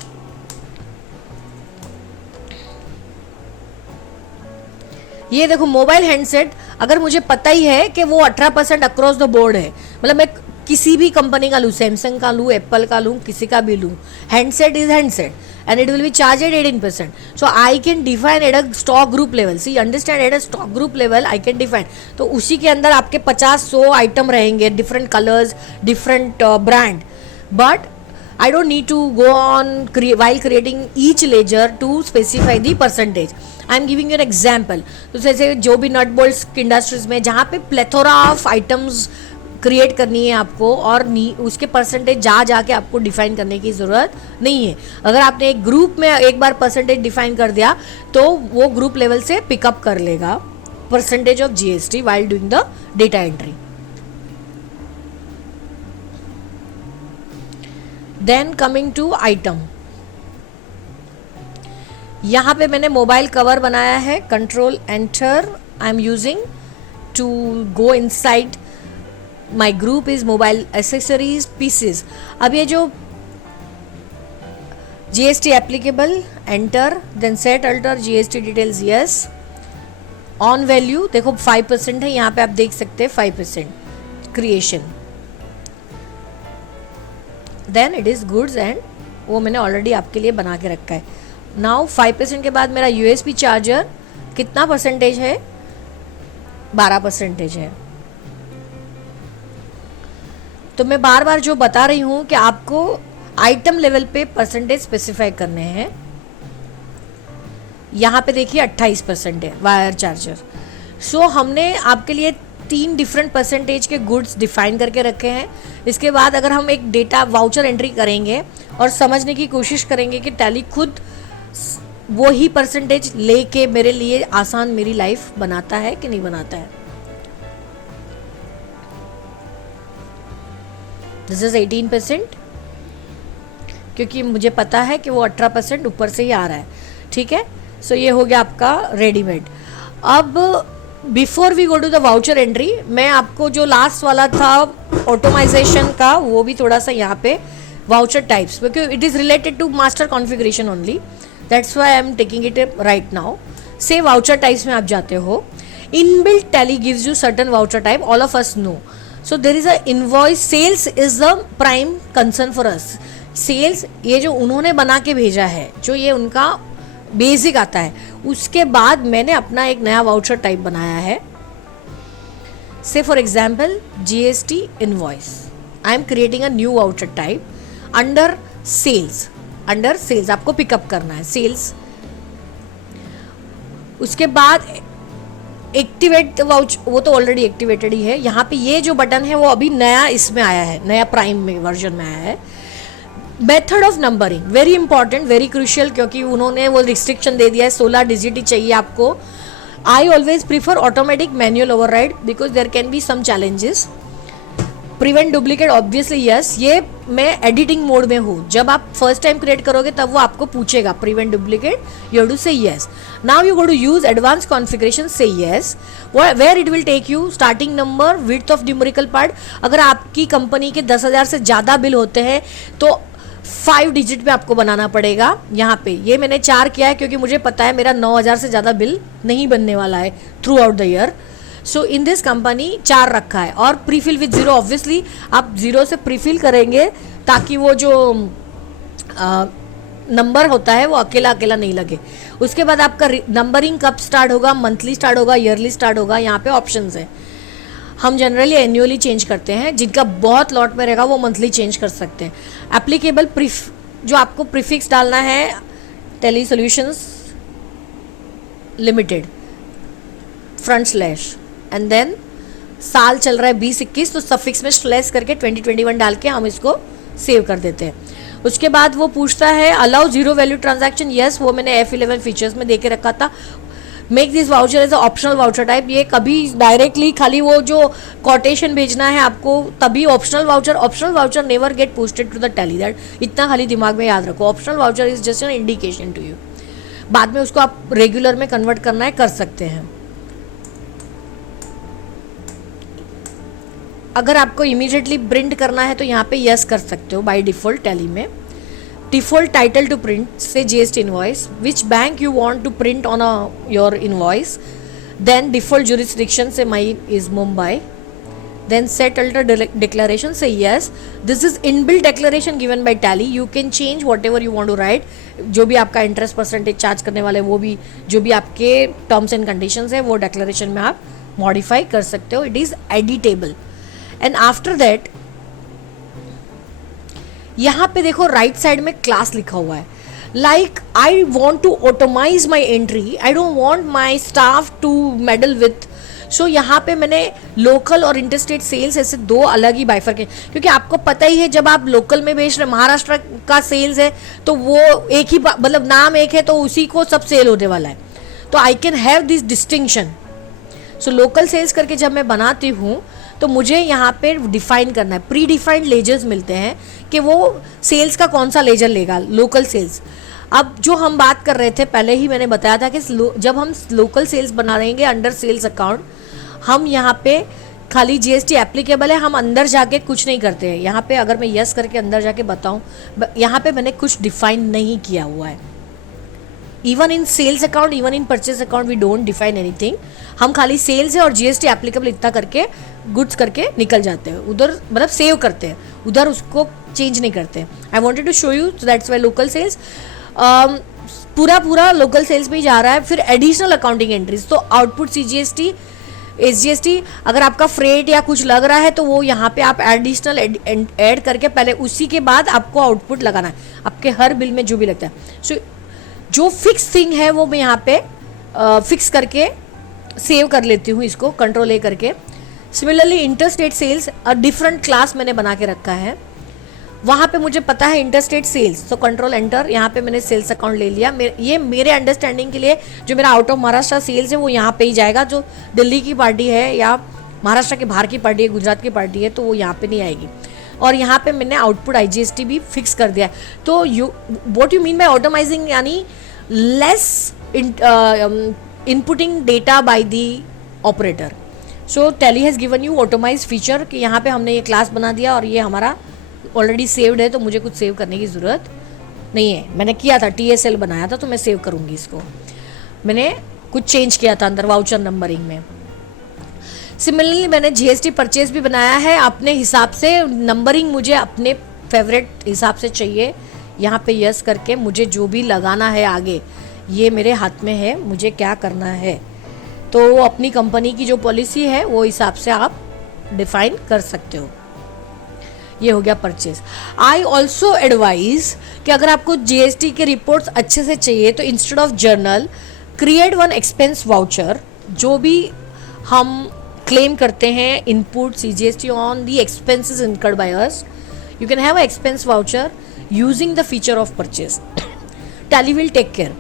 ये देखो mobile handset, अगर मुझे पता ही है कि वो 18% अक्रॉस द बोर्ड है, मतलब मैं किसी भी कंपनी का लूँ, सैमसंग का लूँ, एप्पल का लूँ, किसी का भी लूँ, handset is handset and it will be charge at 18%. So I can define at a stock group level. See understand, at a stock group level I can define. तो उसी के अंदर आपके 50-100 आइटम रहेंगे, different colours, different brand, but I don't need to go on while creating each ledger to specify the percentage. I am giving you an example. तो जैसे जो भी नट बोल्ट्स इंडस्ट्रीज में जहाँ पे प्लेथोरा ऑफ आइटम्स क्रिएट करनी है आपको और उसके परसेंटेज जाके आपको डिफाइन करने की ज़रूरत नहीं है. अगर आपने एक ग्रुप में एक बार परसेंटेज डिफाइन कर दिया तो वो ग्रुप लेवल से पिकअप कर लेगा percentage of GST while doing the data entry. Then coming to item, यहाँ पे मैंने मोबाइल कवर बनाया है. Control enter I am using to go inside my group is mobile accessories pieces. अब ये जो GST applicable, enter, then set alter GST details, yes. On value देखो 5% है, यहाँ पे आप देख सकते हैं 5% creation. Then it is goods and वो मैंने ऑलरेडी आपके लिए बना के रखा है. नाउ 5% के बाद मेरा USB चार्जर कितना परसेंटेज है? 12% है. तो मैं बार बार जो बता रही हूँ कि आपको आइटम लेवल पे परसेंटेज स्पेसिफाई करने हैं. यहाँ पे देखिए 28% है वायर चार्जर. सो हमने आपके लिए 3 डिफरेंट परसेंटेज के गुड्स डिफाइन करके रखे हैं. इसके बाद अगर हम एक डेटा वाउचर एंट्री करेंगे और समझने की कोशिश करेंगे कि टैली खुद वो ही परसेंटेज लेके मेरे लिए आसान मेरी लाइफ बनाता है कि नहीं बनाता है. दिस इज 18% क्योंकि मुझे पता है कि वो 18% ऊपर से ही आ रहा है. ठीक है, सो ये हो गया आपका रेडीमेड. अब before we go to the voucher entry, मैं आपको जो लास्ट वाला था ऑटोमाइजेशन का वो भी थोड़ा सा यहाँ पे वाउचर टाइप्स, क्योंकि it is related to master configuration only, that's why I am taking it right now. से वाउचर टाइप्स में आप जाते हो. Inbuilt Tally gives you certain voucher type, all of us know. So there is a invoice. Sales is the prime concern for us. Sales ये जो उन्होंने बना के भेजा है, जो ये उनका बेसिक आता है, उसके बाद मैंने अपना एक नया वाउचर टाइप बनाया है. Say for example GST invoice, I am creating a new voucher type under sales. Under sales आपको पिकअप करना है सेल्स. उसके बाद एक्टिवेट वाउच, वो तो ऑलरेडी एक्टिवेटेड ही है। यहाँ पे ये जो बटन है वो अभी नया इसमें आया है, नया प्राइम में वर्जन में आया है। Method of numbering very important, very crucial, क्योंकि उन्होंने वो रिस्ट्रिक्शन दे दिया है 16 डिजिट ही चाहिए आपको। I always prefer automatic manual override because there can be some challenges. Prevent duplicate obviously yes, ये मैं एडिटिंग मोड में हूँ। जब आप फर्स्ट टाइम क्रिएट करोगे तब वो आपको पूछेगा prevent duplicate, you have to say yes. Now you go to use advance configuration, say yes, where it will take you starting number, width of numerical part. अगर आपकी कंपनी के 10,000 से ज़्यादा बिल होते हैं तो 5 डिजिट में आपको बनाना पड़ेगा। यहाँ पे ये मैंने 4 किया है क्योंकि मुझे पता है मेरा 9,000 से ज़्यादा बिल नहीं बनने वाला है through out the year. So in this company 4 रखा है। और प्रीफिल विद 0, ऑब्वियसली आप 0 से प्रीफिल करेंगे ताकि वो जो नंबर होता है वो अकेला अकेला नहीं लगे। उसके बाद आपका नंबरिंग कब स्टार्ट होगा, मंथली स्टार्ट होगा, ईयरली स्टार्ट होगा, यहाँ पे ऑप्शंस है। हम जनरली एन्युअली चेंज करते हैं, जिनका बहुत लॉट में रहेगा वो मंथली चेंज कर सकते हैं। एप्लीकेबल जो आपको प्रीफिक्स डालना है, Tally Solutions Limited front slash, and then साल चल रहा है 2021 तो सफिक्स में स्लैश करके 2021 डाल के हम इसको सेव कर देते हैं। उसके बाद वो पूछता है allow zero value transaction, yes, वो मैंने F11 फीचर्स में दे के रखा था। Make this voucher as a optional voucher type, ये कभी डायरेक्टली खाली वो जो कोटेशन भेजना है आपको तभी optional voucher never get posted to the Tally, that इतना खाली दिमाग में याद रखो। Optional voucher is just an indication to you, बाद में उसको आप रेगुलर में कन्वर्ट करना है कर सकते हैं। अगर आपको इमीडिएटली प्रिंट करना है तो यहाँ पे यस कर सकते हो बाय डिफ़ॉल्ट टैली में। Default title to print say GST invoice, which bank you want to print on your invoice, then default jurisdiction say my is Mumbai, then set alter declaration say yes, this is inbuilt declaration given by Tally, you can change whatever you want to write, जो भी आपका interest percentage charge करने वाले वो भी जो भी आपके टर्म्स एंड कंडीशंस है वो डिक्लेरेशन में आप मॉडिफाई कर सकते हो। It is editable. And after that यहाँ पे देखो राइट साइड में क्लास लिखा हुआ है, like I want to automize my entry, I don't want my staff to meddle with. So यहाँ पे मैंने लोकल और इंटरस्टेट सेल्स ऐसे 2 अलग ही बाइफर के, क्योंकि आपको पता ही है जब आप लोकल में बेच रहे, महाराष्ट्र का सेल्स है तो वो एक ही मतलब नाम एक है तो उसी को सब सेल होने वाला है, तो I can have this distinction. So local sales करके जब मैं बनाती हूँ तो मुझे यहाँ पे डिफाइन करना है, प्री डिफाइंड लेजर्स मिलते हैं कि वो सेल्स का कौन सा लेजर लेगा, लोकल सेल्स। अब जो हम बात कर रहे थे पहले ही मैंने बताया था कि जब हम लोकल सेल्स बना रहेंगे अंडर सेल्स अकाउंट, हम यहाँ पे खाली GST एप्लीकेबल है, हम अंदर जाके कुछ नहीं करते हैं। यहाँ पे अगर मैं यस करके अंदर जाके बताऊँ, यहाँ पे मैंने कुछ डिफाइन नहीं किया हुआ है। Even in sales account, even in purchase account we don't define anything, हम खाली सेल्स है और GST एप्लीकेबल इतना करके गुड्स करके निकल जाते हैं उधर, मतलब सेव करते हैं उधर, उसको चेंज नहीं करते। I wanted to show you, so that's why local sales पूरा लोकल सेल्स में ही जा रहा है। फिर एडिशनल अकाउंटिंग एंट्रीज, तो आउटपुट CGST SGST, अगर आपका फ्रेट या कुछ लग रहा है तो वो यहाँ पे आप एडिशनल ऐड करके पहले उसी के बाद आपको आउटपुट लगाना है आपके हर बिल में जो भी लगता है। सो जो फिक्स थिंग है वो मैं यहाँ पे फिक्स करके सेव कर लेती हूँ इसको कंट्रोल A करके। Similarly interstate sales different class मैंने बना के रखा है, वहाँ पे मुझे पता है इंटरस्टेट सेल्स, तो कंट्रोल एंटर, यहाँ पे मैंने सेल्स अकाउंट ले लिया। ये मेरे अंडरस्टैंडिंग के लिए जो मेरा आउट ऑफ महाराष्ट्र सेल्स है वो यहाँ पे ही जाएगा, जो दिल्ली की पार्टी है या महाराष्ट्र के बाहर की पार्टी है, गुजरात की पार्टी है, तो वो यहाँ पे नहीं आएगी। और यहाँ पे मैंने आउटपुट IGST भी फिक्स कर दिया है। तो व्हाट यू मीन बाय ऑटोमाइजिंग, यानी less inputting data bye the operator. So tally has given you automised feature कि यहाँ पे हमने ये क्लास बना दिया और ये हमारा ऑलरेडी सेव्ड है, तो मुझे कुछ सेव करने की ज़रूरत नहीं है। मैंने किया था TSL बनाया था तो मैं सेव करूँगी इसको, मैंने कुछ चेंज किया था अंदर वाउचर नंबरिंग में। सिमिलरली मैंने GST परचेज भी बनाया है अपने हिसाब से, नंबरिंग मुझे अपने फेवरेट हिसाब से चाहिए। यहाँ पे यस करके मुझे जो भी लगाना है आगे ये मेरे हाथ में है, मुझे क्या करना है, तो अपनी कंपनी की जो पॉलिसी है वो हिसाब से आप डिफाइन कर सकते हो। ये हो गया परचेज। आई ऑल्सो एडवाइज कि अगर आपको GST के रिपोर्ट्स अच्छे से चाहिए तो instead of journal create one expense voucher, जो भी हम क्लेम करते हैं input CGST on the expenses incurred by us, you can have a expense voucher using the feature of purchase. Tally will take care.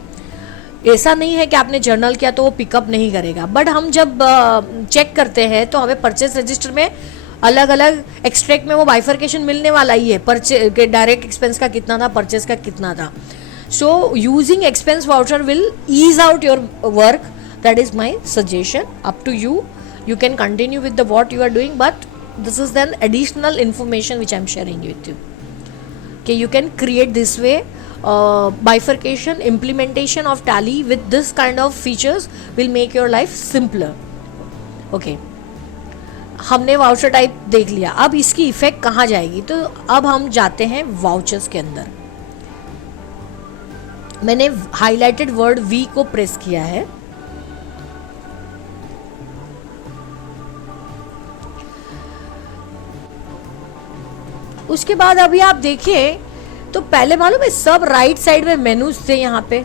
ऐसा नहीं है कि आपने जर्नल किया तो वो पिकअप नहीं करेगा, बट हम जब चेक करते हैं तो हमें परचेज रजिस्टर में अलग अलग एक्सट्रैक्ट में वो बाइफर्केशन मिलने वाला ही है, परचेज डायरेक्ट एक्सपेंस का कितना था, परचेज का कितना था. So using expense voucher will ease out your work. That is my suggestion. Up to you. You can continue with the what you are doing, but this is then additional information which I am sharing with you. Okay, you can create this way bifurcation. Implementation of Tally with this kind of features will make your life simpler. Okay, हमने voucher type देख लिया. अब इसकी effect कहाँ जाएगी, तो अब हम जाते हैं वाउचर्स के अंदर. मैंने हाईलाइटेड वर्ड V को प्रेस किया है. उसके बाद अभी आप देखिए तो पहले मालूम है सब राइट साइड में मेनूज थे. यहाँ पे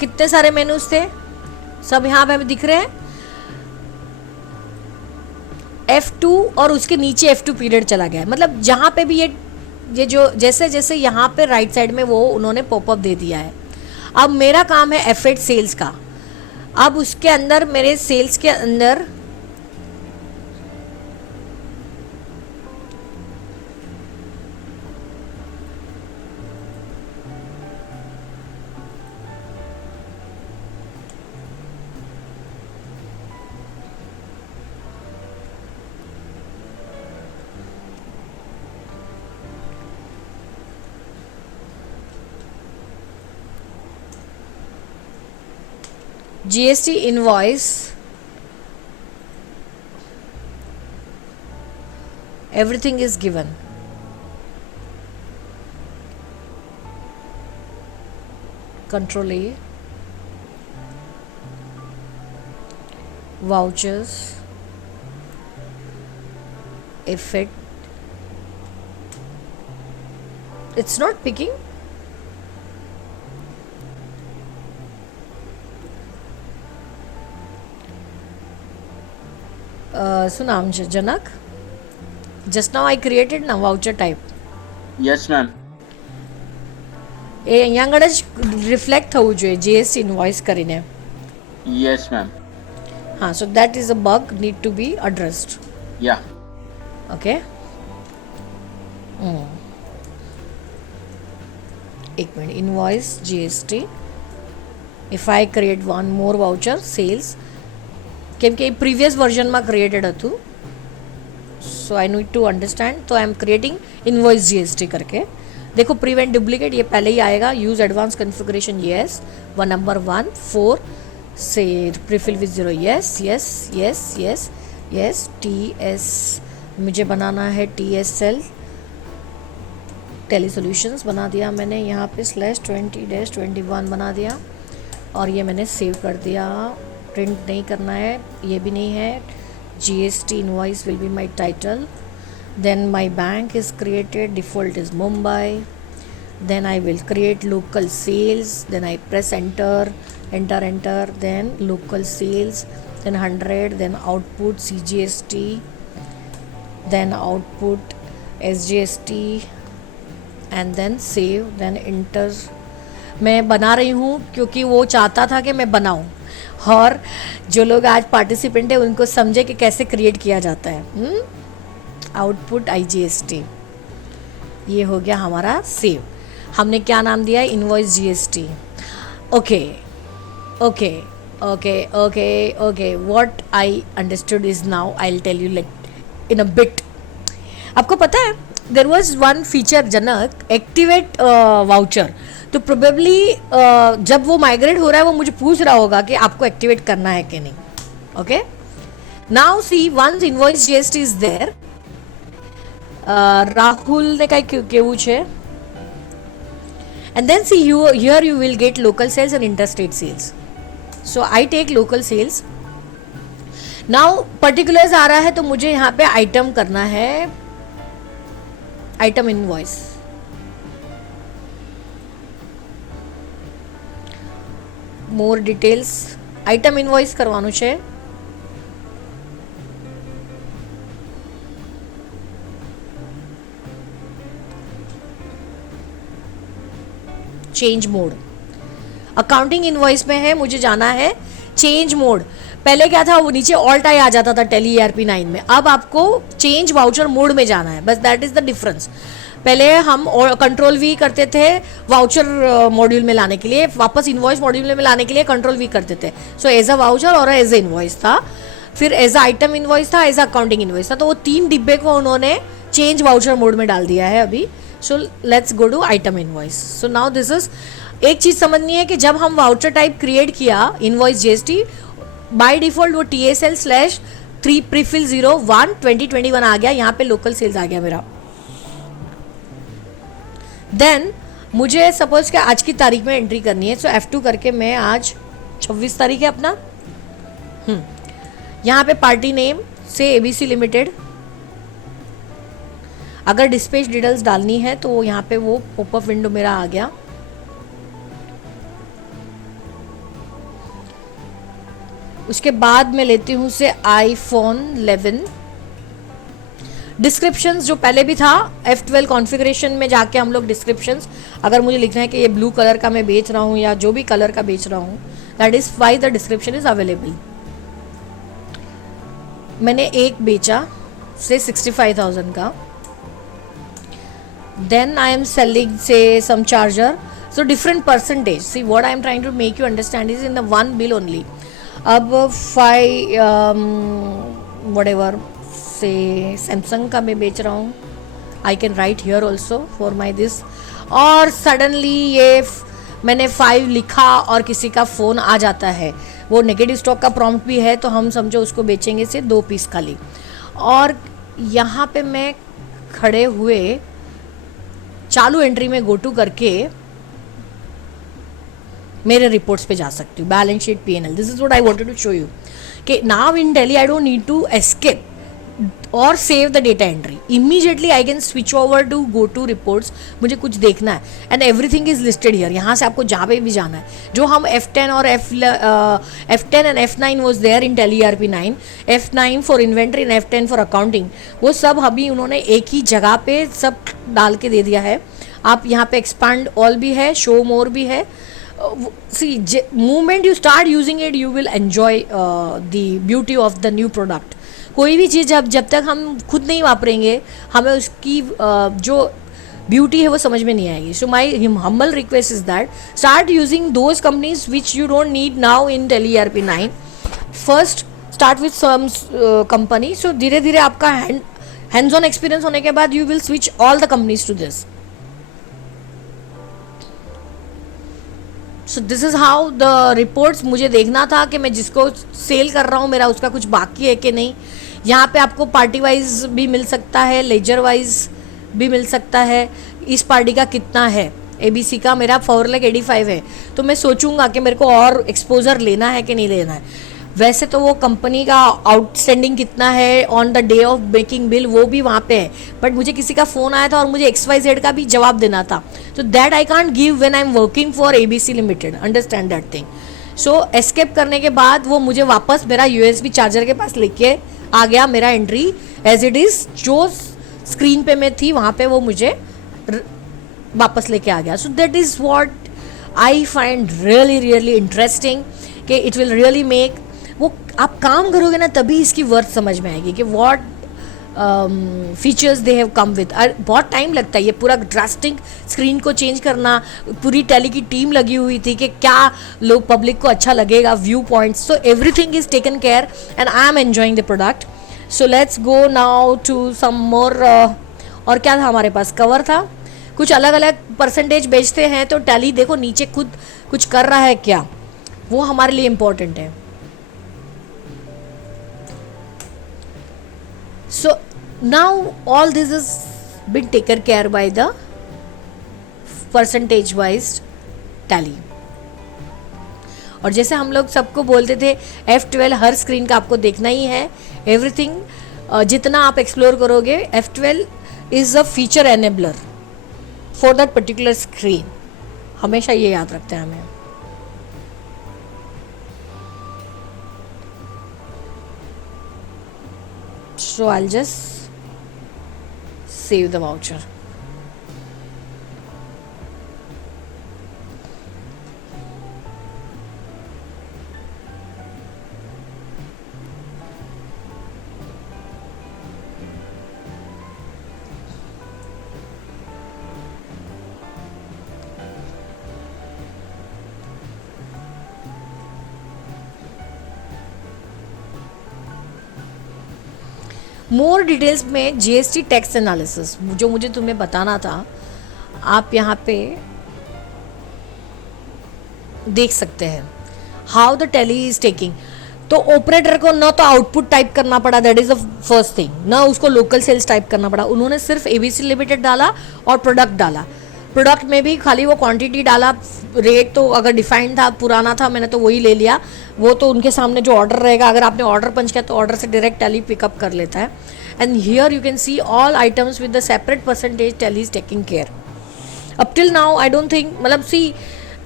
कितने सारे मेनूज थे, सब यहाँ पे हमें दिख रहे हैं. F2 और उसके नीचे F2 पीरियड चला गया. मतलब जहाँ पे भी ये जो जैसे जैसे यहाँ पे राइट साइड में वो उन्होंने पॉपअप दे दिया है. अब मेरा काम है F8 सेल्स का. अब उसके अंदर मेरे सेल्स के अंदर GST invoice, everything is given. Control A, vouchers, effect. It's not picking. Sunam Janak, just now I created now voucher type. Yes, ma'am. એ અહીંયા આગળ જ રિફ્લેક્ટ થવું જોઈએ GST ઇન્વોઇસ કરીને. Yes, ma'am. હા, so that is a bug need to be addressed. Yeah. Okay. એક minute. Invoice GST. If I create one more voucher sales, કેમ કે એ પ્રીવિયસ વર્ઝનમાં ક્રિએટેડ હતું, सो आई नीड टू अंडरस्टैंड. तो आई am creating invoice GST करके. देखो prevent duplicate ये पहले ही आएगा. Use advance configuration yes. One number 1 4 से prefill with 0 yes yes yes yes yes. TS मुझे बनाना है TSL टेली सॉल्यूशंस बना दिया मैंने. यहाँ पे /20-21 बना दिया और ये मैंने सेव कर दिया. प्रिंट नहीं करना है, ये भी नहीं है. GST invoice will be my title. Then my bank is created, default is Mumbai. Then I will create local sales. Then I press enter, then local sales, then 100, then output CGST, then output SGST, and then save, then enter. मैं बना रही हूँ क्योंकि वो चाहता था कि मैं बनाऊँ, और जो लोग आज पार्टिसिपेंट है उनको समझे कि कैसे क्रिएट किया जाता है. आउटपुट IGST ये हो गया हमारा सेव. हमने क्या नाम दिया है, invoice GST. Okay okay okay okay okay. What I understood is now I will tell you in a bit. आपको पता है there was one feature Janak, activate voucher. तो प्रोबेबली जब वो माइग्रेट हो रहा है वो मुझे पूछ रहा होगा कि आपको एक्टिवेट करना है कि नहीं. Okay, now see once invoice GST is there. Rahul ને કઈ કેવું છે. and then see here you will get local sales and interstate sales. so I take local sales. now particulars आ रहा है तो मुझे यहाँ पे आइटम करना है, आइटम इनवॉइस. મોર ડિટેલ્સ આઇટમ ઇન્વોઇસ કરવાનું છે. चेंज मोड अकाउंटिंग इनवॉइस में है, मुझे जाना है चेंज मोड. पहले क्या था, वो नीचे ऑल्ट आई आ जाता था टैली ERP 9 में, अब आपको चेंज वाउचर मोड में जाना है. बस दैट इज द डिफरेंस. पहले हम कंट्रोल वी करते थे वाउचर मॉड्यूल में लाने के लिए, वापस इनवॉइस मॉड्यूल में लाने के लिए कंट्रोल वी करते थे. सो एज अ वाउचर और एज ए इनवॉइस था, फिर एज अ आइटम इनवॉइस था, एज अ अकाउंटिंग इनवॉइस था. तो वो 3 डिब्बे को उन्होंने चेंज वाउचर मोड में डाल दिया है अभी. So let's go to item invoice. So now this is, एक चीज़ समझनी है कि जब हम वाउचर टाइप क्रिएट किया इनवॉइस GST, बाय डिफॉल्ट वो TSL/3 प्रीफिल 01 2021 आ गया. यहाँ पे लोकल सेल्स आ गया मेरा. देन मुझे सपोज कि आज की तारीख में एंट्री करनी है. सो F2 करके मैं आज 26 तारीख है अपना. यहाँ पे पार्टी नेम से ABC लिमिटेड. अगर डिस्पैच डिटेल्स डालनी है तो यहाँ पे वो पॉपअप विंडो मेरा आ गया. उसके बाद मैं लेती हूँ से iPhone 11. डिस्क्रिप्शंस जो पहले भी था F12 कॉन्फ़िगरेशन में जाके हम लोग डिस्क्रिप्शंस, अगर मुझे लिखना है कि ये ब्लू कलर का मैं बेच रहा हूँ या जो भी कलर का बेच रहा हूँ, that is why the description is available. मैंने एक बेचा से 65,000 का. Then I am selling say some charger. So different percentage. See what I am trying to make you understand is in the one bill only. अब 5 whatever से Samsung का मैं बेच रहा हूँ. आई can right here also for my this. और suddenly ये मैंने 5 लिखा और किसी का फ़ोन आ जाता है. वो नेगेटिव स्टॉक का प्रॉम्प्ट भी है, तो हम समझो उसको बेचेंगे से 2 पीस खाली. और यहाँ पे मैं खड़े हुए चालू एंट्री में गो टू करके मेरे रिपोर्ट्स पे जा सकती हूँ. Balance sheet, P&L. This is what I wanted to show you कि now in tally I don't need to escape और save the data entry. Immediately I can switch over to go to reports. मुझे कुछ देखना है and everything is listed here. यहाँ से आपको जहाँ पे भी जाना है. जो हम F10 और F10 and F9 was there in Tally ERP 9, F9 for inventory and F10 for accounting, वो सब अभी उन्होंने एक ही जगह पे सब डाल के दे दिया है. आप यहाँ पे एक्सपांड ऑल भी है, शो मोर भी है. See, moment you start using it, you will enjoy the beauty of the new product. कोई भी चीज़ जब तक हम खुद नहीं वापरेंगे, हमें उसकी जो ब्यूटी है वो समझ में नहीं आएगी. सो माई humble request is that start using those companies which you don't need now in Tele ERP 9. First start with some company. So धीरे धीरे आपका hands on experience होने के बाद you will switch all the companies to this. So this is how the reports. मुझे देखना था कि मैं जिसको सेल कर रहा हूँ मेरा उसका कुछ बाकी है कि नहीं. यहाँ पे आपको पार्टी वाइज भी मिल सकता है, लेजर वाइज भी मिल सकता है. इस पार्टी का कितना है, ABC का मेरा 4,85,000 है. तो मैं सोचूंगा कि मेरे को और एक्सपोजर लेना है कि नहीं लेना है. वैसे तो वो कंपनी का आउटस्टैंडिंग कितना है on the day of making bill वो भी वहाँ पे है, बट मुझे किसी का फ़ोन आया था और मुझे XYZ का भी जवाब देना था. तो that I can't give when I am working for ABC limited. Understand that thing. So escape करने के बाद वो मुझे वापस मेरा USB चार्जर के पास लेके आ गया. मेरा एंट्री एज इट इज़ जो स्क्रीन पे मैं थी वहाँ पे वो मुझे वापस लेके आ गया. So that is what I find really really interesting कि इट विल रियली मेक, वो आप काम करोगे ना तभी इसकी वर्थ समझ में आएगी कि what features they have come with. बहुत टाइम लगता है ये पूरा ड्रास्टिक स्क्रीन को चेंज करना. पूरी टैली की टीम लगी हुई थी कि क्या लोग पब्लिक को अच्छा लगेगा, view points. So everything is taken care and I am enjoying the product. So let's go now to some more. और क्या था हमारे पास, कवर था. कुछ अलग अलग परसेंटेज बेचते हैं तो टैली देखो नीचे खुद कुछ कर रहा है क्या, वो हमारे लिए इम्पोर्टेंट है. So now all this is been taken care by the percentage wise tally. और जैसे हम लोग सबको बोलते थे F12 हर स्क्रीन का आपको देखना ही है. एवरीथिंग जितना आप एक्सप्लोर करोगे, F12 is a feature enabler for that particular screen. हमेशा ये याद रखते हैं हमें. So I'll just save the voucher. More details में जीएसटी टैक्स एनालिसिस जो मुझे तुम्हें बताना था, आप यहाँ पे देख सकते हैं how the tally is taking. तो ऑपरेटर को ना तो आउटपुट टाइप करना पड़ा, that is the first thing, ना उसको लोकल सेल्स टाइप करना पड़ा. उन्होंने सिर्फ एबीसी लिमिटेड डाला और प्रोडक्ट डाला. प्रोडक्ट में भी खाली वो क्वांटिटी डाला, रेट तो अगर डिफाइंड था, पुराना था, मैंने तो वही ले लिया. वो तो उनके सामने जो ऑर्डर रहेगा, अगर आपने ऑर्डर पंच किया तो ऑर्डर से डायरेक्ट टैली पिकअप कर लेता है. And here you can see all items with the separate percentage tally is taking care. Up till now I don't think, मतलब सी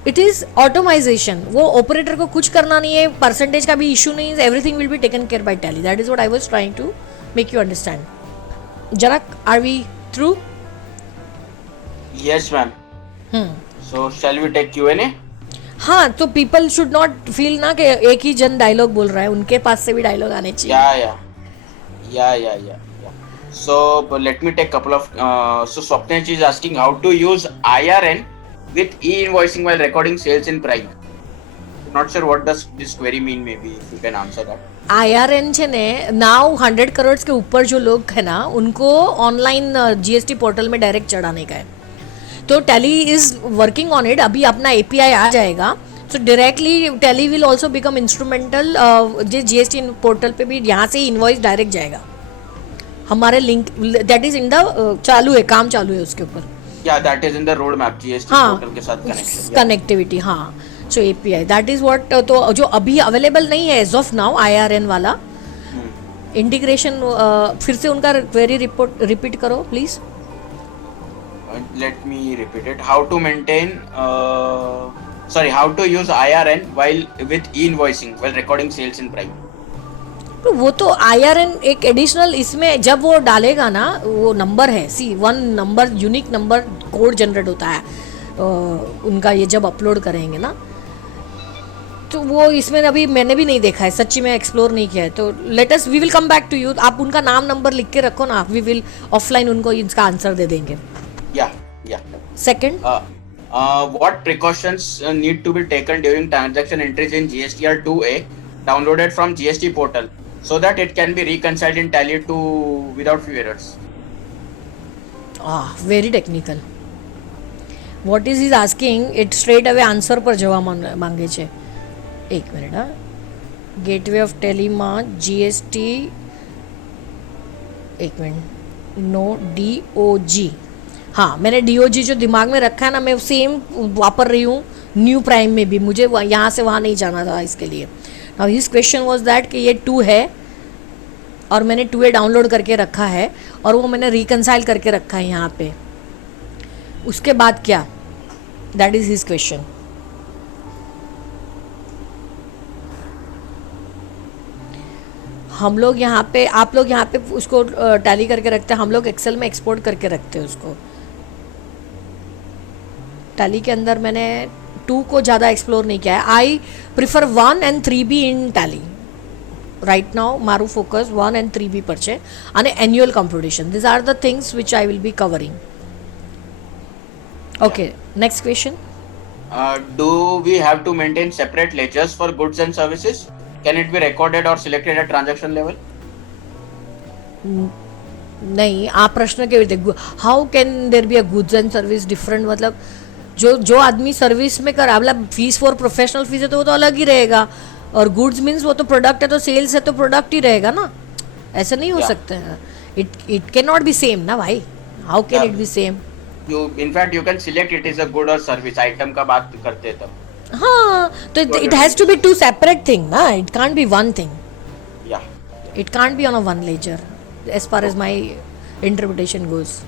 इट इज ऑटोमाइजेशन. वो ऑपरेटर को कुछ करना नहीं है, परसेंटेज का भी इशू नहीं है, everything will be taken care by Tally. That is what I was trying to make you understand. Janak, are we through? Yes, ma'am. So shall we take Q&A? हाँ, तो पीपल शुड नॉट फील ना कि एक ही जन dialogue बोल रहा है, उनके पास से भी डायलॉग आने चाहिए. Yeah. So let me take couple of. So Swapnesh is asking how to use IRN with e-invoicing while recording sales in Prime. Not sure what does this query mean. Maybe if you can answer that. IRN છે ને, now 100 crore के ऊपर जो लोग हैं ना, उनको online GST portal में डायरेक्ट चढ़ाने का है. तो tally is working on it. अभी अपना एपीआई आ जाएगा, सो directly tally will also become instrumental. जो जीएसटी पोर्टल पे भी यहाँ से इनवॉइस डायरेक्ट जाएगा. हमारे link that is in the चालू है, काम चालू है उसके ऊपर. Yeah, that is in the roadmap. GST portal के साथ connection. कनेक्टिविटी, हाँ. सो एपीआई दैट इज व्हाट. तो जो अभी अवेलेबल नहीं है एज ऑफ नाउ आईआरएन वाला इंटीग्रेशन, फिर से उनका क्वेरी रिपीट करो please. Let me repeat it. How to maintain, how to use IRN while with e-invoicing while recording sales in Prime. तो वो तो आईआरएन एक एडिशनल, इसमें जब वो डालेगा ना, वो नंबर है, सी 1 number, unique number code generate होता है उनका, ये जब अपलोड करेंगे ना, तो वो इसमें अभी मैंने भी नहीं देखा है, सच्ची में एक्सप्लोर नहीं किया है. तो let us, we will come back to you. आप उनका नाम नंबर लिख के रखो ना, वी विल ऑफलाइन उनको इसका आंसर दे देंगे. Yeah. Second, what precautions need to be taken during transaction entries in GSTR 2A downloaded from GST portal so that it can be reconciled in Tally 2 without few errors? very technical. What is he asking? It straight away answer पर जवाब मांगे छे. एक minute. हाँ, gateway of tele में GST, एक minute, no DOG. हाँ, मैंने DOG जो दिमाग में रखा है ना, मैं सेम वापर रही हूँ न्यू प्राइम में भी. मुझे यहाँ से वहाँ नहीं जाना था इसके लिए. Now his question was that कि ये 2 है और मैंने 2A डाउनलोड करके रखा है और वो मैंने रिकनसाइल करके रखा है यहाँ पे. उसके बाद क्या? That is his question. हम लोग यहाँ पे, आप लोग यहाँ पे उसको टैली करके रखते हैं, हम लोग एक्सेल में एक्सपोर्ट करके रखते हैं उसको. टैली के अंदर मैंने 2 को ज़्यादा एक्सप्लोर नहीं किया है. I prefer 1 and 3B in tally right now. मारू फोकस 1 and 3B पर છે અને annual computation. These are the things which I will be covering. Okay, next question. Do we have to maintain separate ledgers for goods and services? Can it be recorded or selected at transaction level? नहीं, आप प्रश्न के રીતે how can there be a goods and service different, मतलब जो आदमी service में कर, मतलब फीस फॉर प्रोफेशनल फीस है तो वो तो अलग ही रहेगा, और गुड्स मीन्स वो तो प्रोडक्ट है, तो सेल्स है तो प्रोडक्ट ही रहेगा ना. ऐसा नहीं हो सकता है. It can not be same ना भाई. How can it be same? In fact you can select it is a good or service item का बात करते हैं तब. हाँ, तो it has to be 2 separate thing ना. It can't be one thing. Yeah. It can't be on a one ledger as far as my interpretation goes.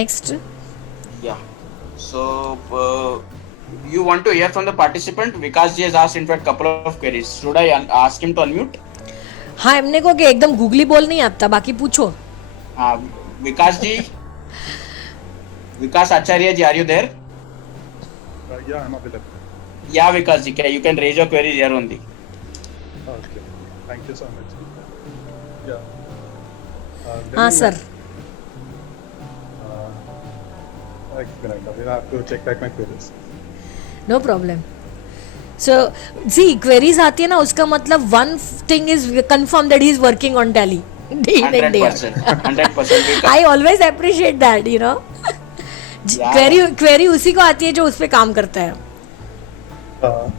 Next. Yeah. So you want to hear from the participant? Vikas ji has asked in fact couple of queries. Should I ask him to unmute? हाँ एमने को कि एकदम googly बोल नहीं आता, बाकी पूछो. हाँ, Vikas ji, Vikas Acharya ji, are you there? Yeah, I'm available. Yeah Vikas ji, you can raise your queries here only. Okay. Thank you so much. Yeah. हाँ Then, सर. एक minute. I have to check back my queries. No problem. So see queries आती है ना, उसका मतलब one thing is confirm that he is working on Tally day in and day out. 100%. I always appreciate that, you know. Query उसी को आती है जो उस पे काम करता है.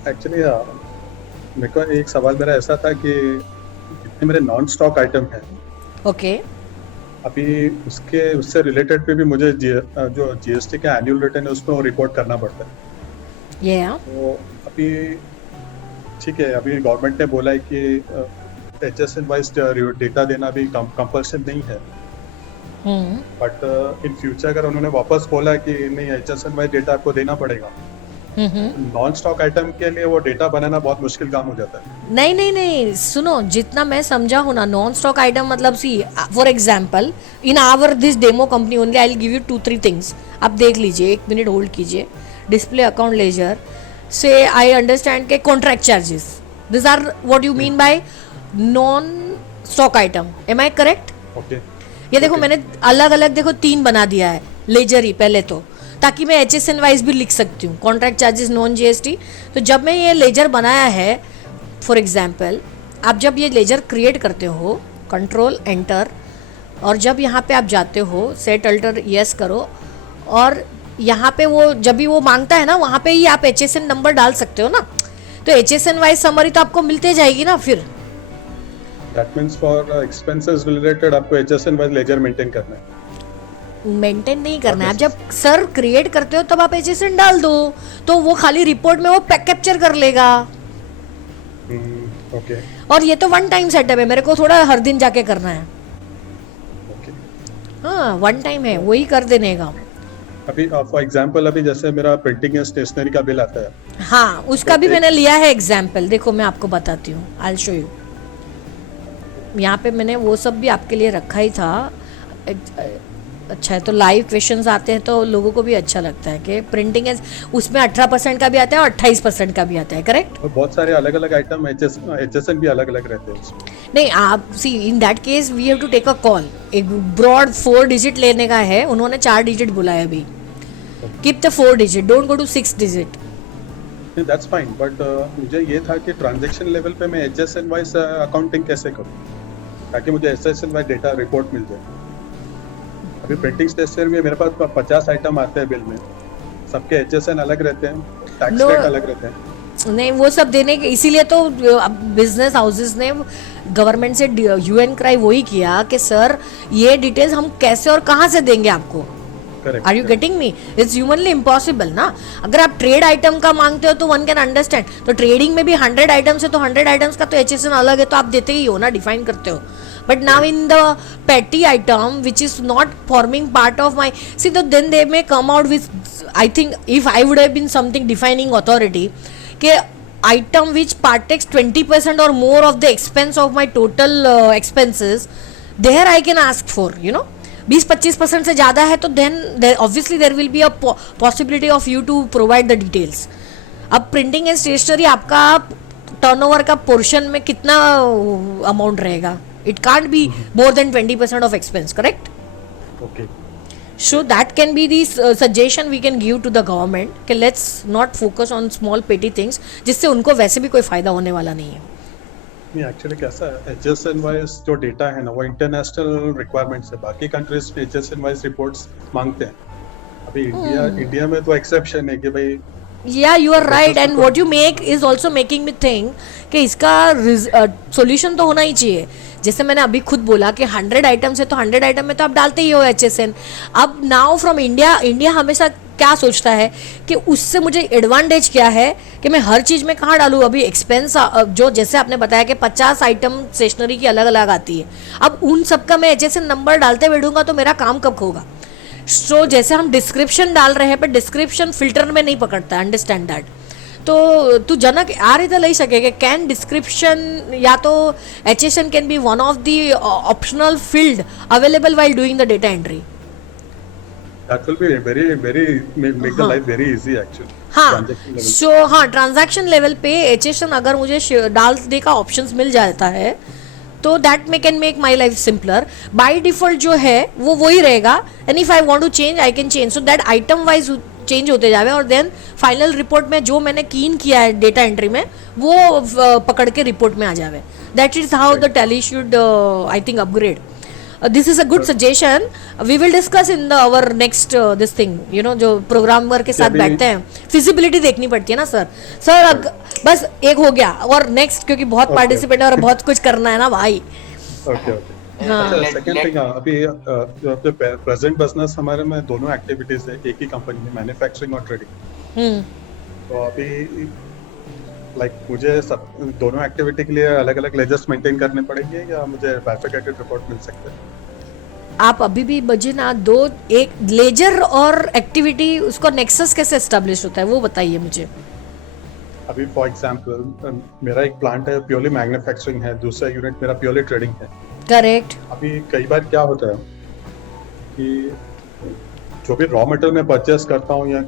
Actually, मेरे को एक सवाल मेरा ऐसा था कि जितने मेरे नॉन स्टॉक आइटम हैं ओके. अभी उससे रिलेटेड पे भी मुझे जो जीएसटी का एनुअल रिटर्न है उसमें रिपोर्ट करना पड़ता है. ये तो अभी ठीक है, अभी गवर्नमेंट ने बोला है कि एचएसएन वाइज डेटा देना अभी कंपल्सन नहीं है. बट इन फ्यूचर अगर उन्होंने वापस बोला कि नहीं एचएसएन वाइज डेटा आपको देना पड़ेगा, नॉन स्टॉक आइटम के लिए वो डेटा बनाना बहुत मुश्किल काम हो जाता है. नहीं नहीं नहीं, सुनो, जितना मैं समझा हूँ ना, नॉन स्टॉक आइटम मतलब see for example in our this demo company only I will give you 2-3 things. आप देख लीजिए, 1 मिनट होल्ड कीजिए. डिस्प्ले अकाउंट लेजर से आई अंडरस्टैंड के contract charges, this are what you mean by non stock item. Am I correct? Okay. ये देखो मैंने अलग अलग देखो 3 बना दिया है लेजर ही पहले तो, ताकि मैं HSN वाइज भी लिख सकती हूँ, कॉन्ट्रैक्ट चार्जेस नॉन GST. तो जब मैं ये लेजर बनाया है, फॉर एग्जांपल आप जब ये लेजर क्रिएट करते हो, कंट्रोल एंटर, और जब यहाँ पे आप जाते हो सेट अल्टर यस करो, और यहाँ पे वो जब भी वो मांगता है ना, वहाँ पे ही आप HSN नंबर डाल सकते हो ना. तो HSN वाइज समरी तो आपको मिलते जाएगी ना. फिर that means for expenses related आपको एचएसएन वाइज लेजर मेंटेन करना है. मेंटेन नहीं करना है. आप जब सर क्रिएट करते हो तब आप HSN डाल दो, तो वो खाली रिपोर्ट में वो कैप्चर कर लेगा. ओके. और ये तो वन टाइम सेटअप है, मेरे को थोड़ा हर दिन जाके करना है. ओके. हाँ वन टाइम है, वही कर देने का. अभी फॉर एग्जांपल अभी जैसे मेरा प्रिंटिंग एंड स्टेशनरी का बिल आता है. हाँ उसका भी मैंने लिया है एग्जाम्पल. देखो मैं आपको बताती हूँ, आई विल शो यू. यहाँ पे मैंने वो सब भी आपके लिए रखा ही था. अच्छा है, तो लाइव क्वेश्चंस आते हैं तो लोगों को भी अच्छा लगता है कि प्रिंटिंग है, उसमें 18% का भी आता है और 28% का भी आता है. करेक्ट? और बहुत सारे अलग अलग आइटम एचएसएन भी अलग अलग रहते हैं उसमें. नहीं, आप see in that case we have to take a call. एक ब्रॉड 4 डिजिट लेने का है, उन्होंने 4 डिजिट बोला है अभी. Keep the 4 digit, don't go to 6 digit. That's fine, but मुझे ये था कि ट्रांजैक्शन लेवल पे मैं एचएसएन वाइज अकाउंटिंग कैसे करूँ ताकि मुझे एचएसएन वाइज डेटा रिपोर्ट मिल जाए. अभी प्रिंटिंग स्टेशनरी में मेरे पास 50 आइटम आते हैं बिल में, सबके एचएसएन अलग रहते हैं, टैक्स रेट अलग रहते हैं. नहीं वो सब देने के, इसीलिए तो बिजनेस हाउसेस ने गवर्नमेंट से UN क्राई वही किया कि सर ये डिटेल्स हम कैसे और कहाँ से देंगे आपको. Are you getting me? It's humanly impossible ना. अगर आप ट्रेड आइटम का मांगते हो तो वन कैन अंडरस्टैंड. तो ट्रेडिंग में भी 100 आइटम्स है तो 100 आइटम्स का तो HSN अलग है, तो आप देते ही हो ना, डिफाइन करते हो. But now in the petty item which is not forming part of my, see, so then they may come out with, I think if I would have been something defining authority कि item which partakes 20% or more of the expense of my total expenses, there I can ask for, you know, 20-25% से ज़्यादा है तो then obviously there will be a possibility of you to provide the details. अब printing and stationery आपका turnover का portion में कितना amount रहेगा? It can't be more than 20% of expense, correct? Okay. So that can be the suggestion we can give to the government कि let's not focus on small petty things जिससे उनको वैसे भी कोई फायदा होने वाला नहीं है. नहीं, एक्चुअली कैसा है, एचएसएन वाइज जो डेटा है ना वो इंटरनेशनल रिक्वायरमेंट्स है. बाकी कंट्रीज एचएसएन वाइज रिपोर्ट्स मांगते हैं. अभी इंडिया में तो एक्सेप्शन है कि भाई. Yeah, you are right, and what you make is also making me think कि इसका solution तो होना ही चाहिए. जैसे मैंने अभी खुद बोला कि 100 आइटम्स है तो 100 आइटम में तो आप डालते ही हो HSN. अब नाउ फ्रॉम इंडिया हमेशा क्या सोचता है कि उससे मुझे एडवांटेज क्या है कि मैं हर चीज़ में कहाँ डालूँ. अभी एक्सपेंस जो जैसे आपने बताया कि 50 आइटम स्टेशनरी की अलग अलग आती है, अब उन सब का मैं HSN नंबर डालते बैठूंगा तो मेरा काम कब होगा. सो जैसे हम डिस्क्रिप्शन डाल रहे हैं पर डिस्क्रिप्शन फिल्टर में नहीं पकड़ता है, अंडरस्टैंड दैट. તો તું જનક આ રીતે લઈ શકે કે કેન ડિસ્ક્રિપ્શન યા તો HSN can be one of the optional field available while doing the data entry. That will be very make the life very easy actually. हाँ Transaction level. सो हाँ ट्रांजैक्शन लेवल पे HSN अगर मुझे डालने का options मिल जाता है तो that may can make my life simpler. By default जो है वो वही रहेगा and if I want to change I can change. So that item wise change होते जावे और देन फाइनल रिपोर्ट में जो मैंने कीन किया है डेटा एंट्री में वो पकड़ के रिपोर्ट में आ जावे. That is how the Tally should I think upgrade. This is a good suggestion. We will discuss in the our next this thing you know जो प्रोग्रामर के साथ अभी- बैठते हैं फिजिबिलिटी देखनी पड़ती है ना सर. बस एक हो गया और नेक्स्ट क्योंकि बहुत Okay. पार्टिसिपेट और बहुत कुछ करना है ना भाई. Okay. हाँ. Let- सेकंड let- थिंग अभी जो प्रेजेंट बिजनेस हमारे में दोनों एक्टिविटीज है एक ही कंपनी में, मैन्युफैक्चरिंग और ट्रेडिंग. हम्म. तो अभी लाइक मुझे सब दोनों एक्टिविटी के लिए अलग अलग लेजर्स मेंटेन करने पड़ेंगे या मुझे बाइफरकेटेड रिपोर्ट मिल सकते हैं? आप अभी भी बजे ना दो एक लेजर और एक्टिविटी उसको नेक्सस कैसे एस्टेब्लिश होता है वो बताइए मुझे. अभी फॉर एग्जांपल मेरा एक प्लांट है प्योरली मैन्युफैक्चरिंग है, दूसरा यूनिट मेरा प्योरली ट्रेडिंग है. करेक्ट. अभी कई बार क्या होता है कि जो भी रॉ मटेरियल मैं परचेस करता हूँ या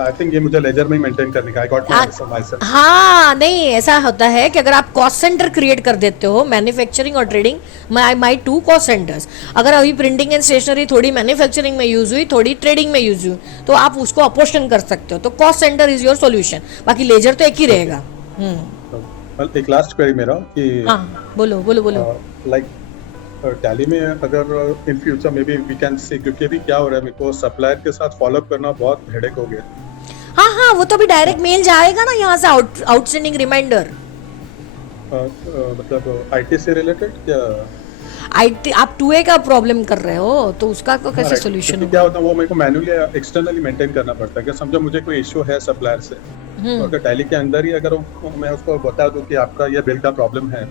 आई थिंक ये मुझे लेजर में ही मेंटेन करने का आई गॉट माय सेल्फ. हाँ नहीं ऐसा होता है कि अगर आप कॉस्ट सेंटर क्रिएट कर देते हो मैन्युफैक्चरिंग और trading my two cost centres. अगर अभी प्रिंटिंग एंड स्टेशनरी थोड़ी मैन्युफैक्चरिंग में यूज हुई थोड़ी ट्रेडिंग में यूज हुई तो आप उसको अपोर्शन कर सकते हो. तो cost centre is your solution. बाकी लेजर तो एक ही रहेगा. एक लास्ट क्वेरी मेरा कि हाँ बोलो बोलो बोलो. लाइक टैली में अगर in future maybe we can see, क्योंकि अभी क्या हो रहा है मेरे को सप्लायर के साथ फॉलोअप करना बहुत हेडेक हो गया. हाँ हाँ वो तो अभी डायरेक्ट मेल जाएगा ना यहाँ से आउटस्टैंडिंग रिमाइंडर. मतलब आईटी से रिलेटेड या IT आप 2A का प्रॉब्लम कर रहे हो तो उसका को कैसे Right. सोल्यूशन क्योंकि होगा. क्या होता है वो मेरे को मैन्युअली एक्सटर्नली मेंटेन करना पड़ता है. कि समझो मुझे कोई इशू है सप्लायर से तो अगर टैली के अंदर ही अगर मैं उसको बता दूं कि आपका ये बिल का प्रॉब्लम है,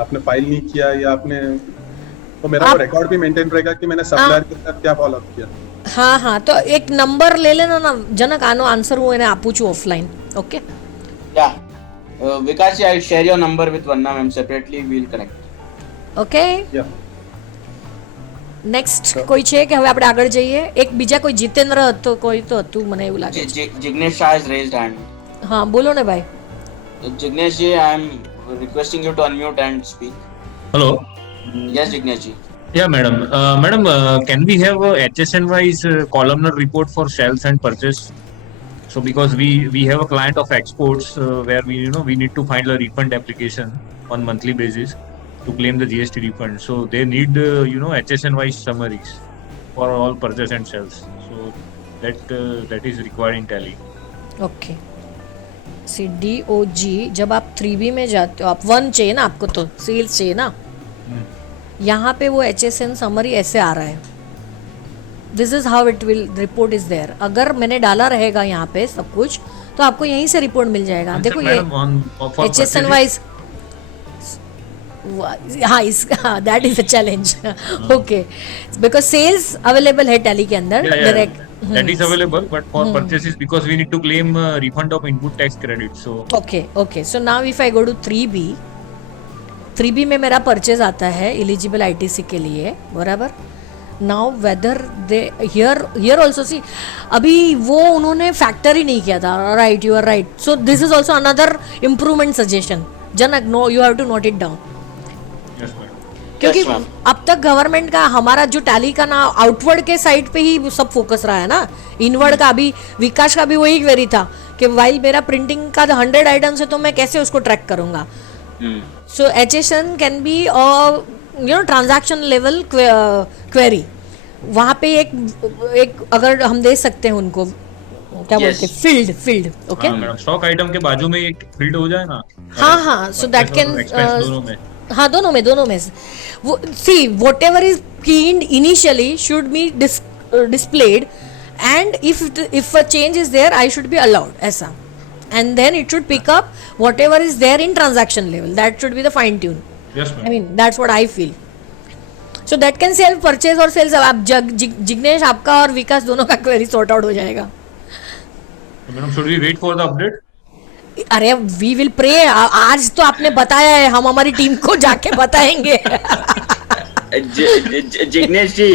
आपने फाइल नहीं किया या आपने, तो मेरा वो रिकॉर्ड भी मेंटेन रहेगा कि मैंने सप्लायर के साथ क्या फॉलो अप किया. हाँ हाँ तो एक नंबर ले लेना ना जनक આનો આન્સર હું એને આપું છું offline. Okay Yeah. Vikas, I'll share your number with Vanna ma'am separately. We'll connect. Okay Yeah. Next કોઈ છે કે હવે આપણે આગળ જઈએ. એક બીજા કોઈ જીતેન્દ્ર હતો કોઈ તો હતું મને એવું લાગે છે. Jignesh Shah has raised hand. હા બોલો ને ભાઈ. Jignesh ji, I am requesting you to unmute and speak. Hello. Yes, Jignesh ji. Yeah, madam. Madam, can we have a HSN-wise columnar report for sales and purchase? So, because we have a client of exports where we need to file a refund application on monthly basis to claim the GST refund. So, they need HSN-wise summaries for all purchase and sales. So, that is required in Tally. Okay see DOG जब आप 3B में जाते हो आप 1 चाहिए ना आपको तो सेल्स चाहिए ना. यहाँ पे वो HSN समरी ऐसे आ रहा है. This is how it will report is there. अगर मैंने डाला रहेगा यहाँ पे सब कुछ तो आपको यहीं से रिपोर्ट मिल जाएगा. देखो ये HSN वाइज हाँ इसका that is a challenge. Okay because sales available है टैली के अंदर direct. That is available, but for purchases, because we need to claim refund of input tax credit. So okay so now if I go to 3B में मेरा purchase आता है eligible ITC के लिए बराबर. Now whether they here also see अभी वो उन्होंने फैक्टर ही नहीं किया था. Right you are right. So this is also another improvement suggestion. Janak no you have to note it down. yes, madam. क्योंकि Yes, ma'am. अब तक गवर्नमेंट का हमारा जो टैली का ना आउटवर्ड के साइड पे ही सब फोकस रहा है ना. इनवर्ड का अभी विकास का भी वही क्वेरी था कि वाइल मेरा प्रिंटिंग का 100 आइटम्स है तो मैं कैसे उसको ट्रैक करूंगा. सो HSN can be transaction level query. वहाँ पे एक अगर हम दे सकते हैं उनको क्या Yes. बोलते हैं फील्ड. ओके हाँ, मैडम स्टॉक आइटम के बाजू में एक फील्ड हो जाए ना. हाँ सो दैट कैन एक्सपेंस दोनों में. हाँ दोनों में वो see whatever is keyed initially should be displayed and if a change is there I should be allowed ऐसा. And then it should pick up whatever is there in transaction level. That should be the fine tune. Yes, I madam. Mean that's what I feel. So that can self purchase और sales. आप जिग्नेश आपका और विकास दोनों का query sort out हो जाएगा. Madam, should we wait for the update? अरे we will pray, आज तो आपने बताया है, हम हमारी टीम को जाके बताएंगे. Jignesh ji,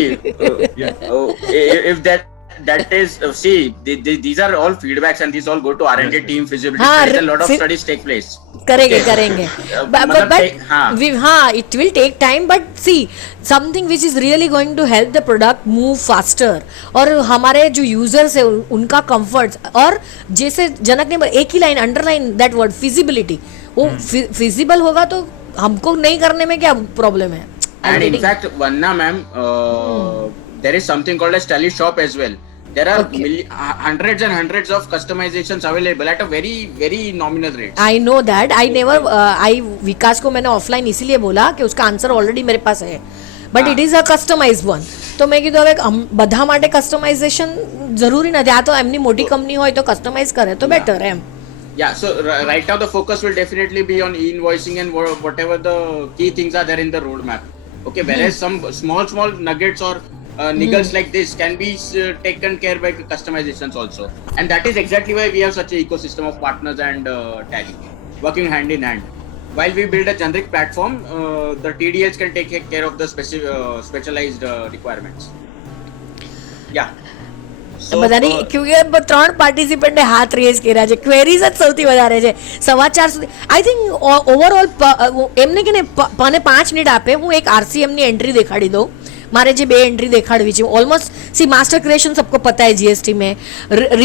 if that is see, these are all feedbacks and these all go to R&D team feasibility studies. A lot of studies take place. करेंगे but हाँ, it will take time, but see something which is really going to help the product move faster, और हमारे जो users है उनका comfort, और जैसे जनक ने एक ही line underline that word feasibility, वो फिजिबल होगा तो हमको नहीं करने में क्या प्रॉब्लम है. And in fact, Vanna ma'am, there is something called as Tally Shop as well. There are hundreds and hundreds of customizations available at a very, very nominal rates. I know that. I never, विकास को मैंने offline इसीलिए बोला कि उसका answer already मेरे पास है, but it is a customized one. તો મેં કીધું હવે બધા માટે કસ્ટમાઇઝેશન જરૂરી નથી, આ તો એમની મોટી કંપની હોય તો કસ્ટમાઇઝ કરે તો better M. Yeah, so right now the focus will definitely be on e-invoicing and whatever the key things are there in the roadmap. Okay, whereas some small nuggets or niggles like this can be taken care by customizations also, and that is exactly why we have such an ecosystem of partners and Tally working hand in hand. While we build a generic platform, the TDLs can take care of the specialized requirements. Yeah. બધાની ક્યોંકि 3 પાર્ટિસિપન્ટે હાથ rays કર્યા છે, queries જ સૌથી વધારે છે. 4:15 સુધી I think overall એમને કે ને મને 5 મિનિટ આપે, હું એક આરસીએમની एंट्री दिखाड़ी दो. मारे जे 2 एंट्री दिखाड़वी चाहिए. ऑलमोस्ट सी मास्टर क्रिएशन सबको पता है जीएसटी में.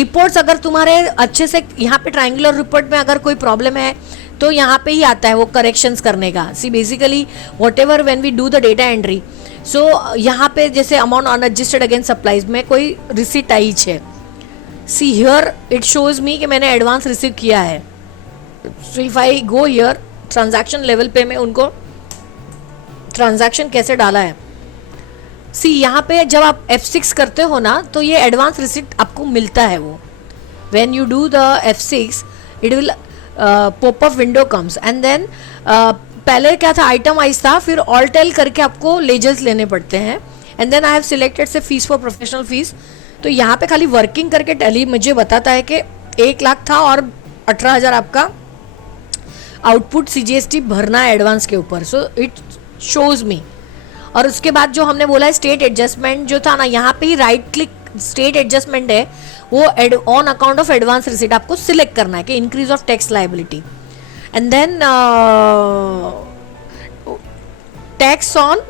रिपोर्ट्स अगर तुम्हारे अच्छे से, यहाँ पे ट्रायंगुलर रिपोर्ट में अगर कोई प्रॉब्लम है तो यहाँ पे ही आता है वो करेक्शंस करने का. See basically whatever when we do the data entry, so यहाँ पे जैसे अमाउंट अनएडजस्टेड अगेंस्ट सप्लाईज में कोई रिसीट आई है, सी हियर इट शोज मी कि मैंने एडवांस रिसीव किया है. So if I go here transaction level पे मैं उनको ट्रांजैक्शन कैसे डाला है, सी यहाँ पे जब आप F6 करते हो ना तो ये एडवांस रिसीट आपको मिलता है. वो when you do the F6 it will pop up window comes and then पहले क्या था, आइटम वाइज था, फिर ऑल्टेल करके आपको लेजर्स लेने पड़ते हैं. And then I have selected से फीस फॉर प्रोफेशनल फीस. तो यहाँ पे खाली वर्किंग करके टैली मुझे बताता है कि 1 लाख था और 18,000 आपका आउटपुट CGST भरना है एडवांस के ऊपर. सो इट शोज मी. और उसके बाद जो हमने बोला है स्टेट एडजस्टमेंट जो था ना, यहाँ पे ही राइट क्लिक स्टेट एडजस्टमेंट है, वो on account of advance receipt आपको सिलेक्ट करना है कि increase of tax liability, and then tax on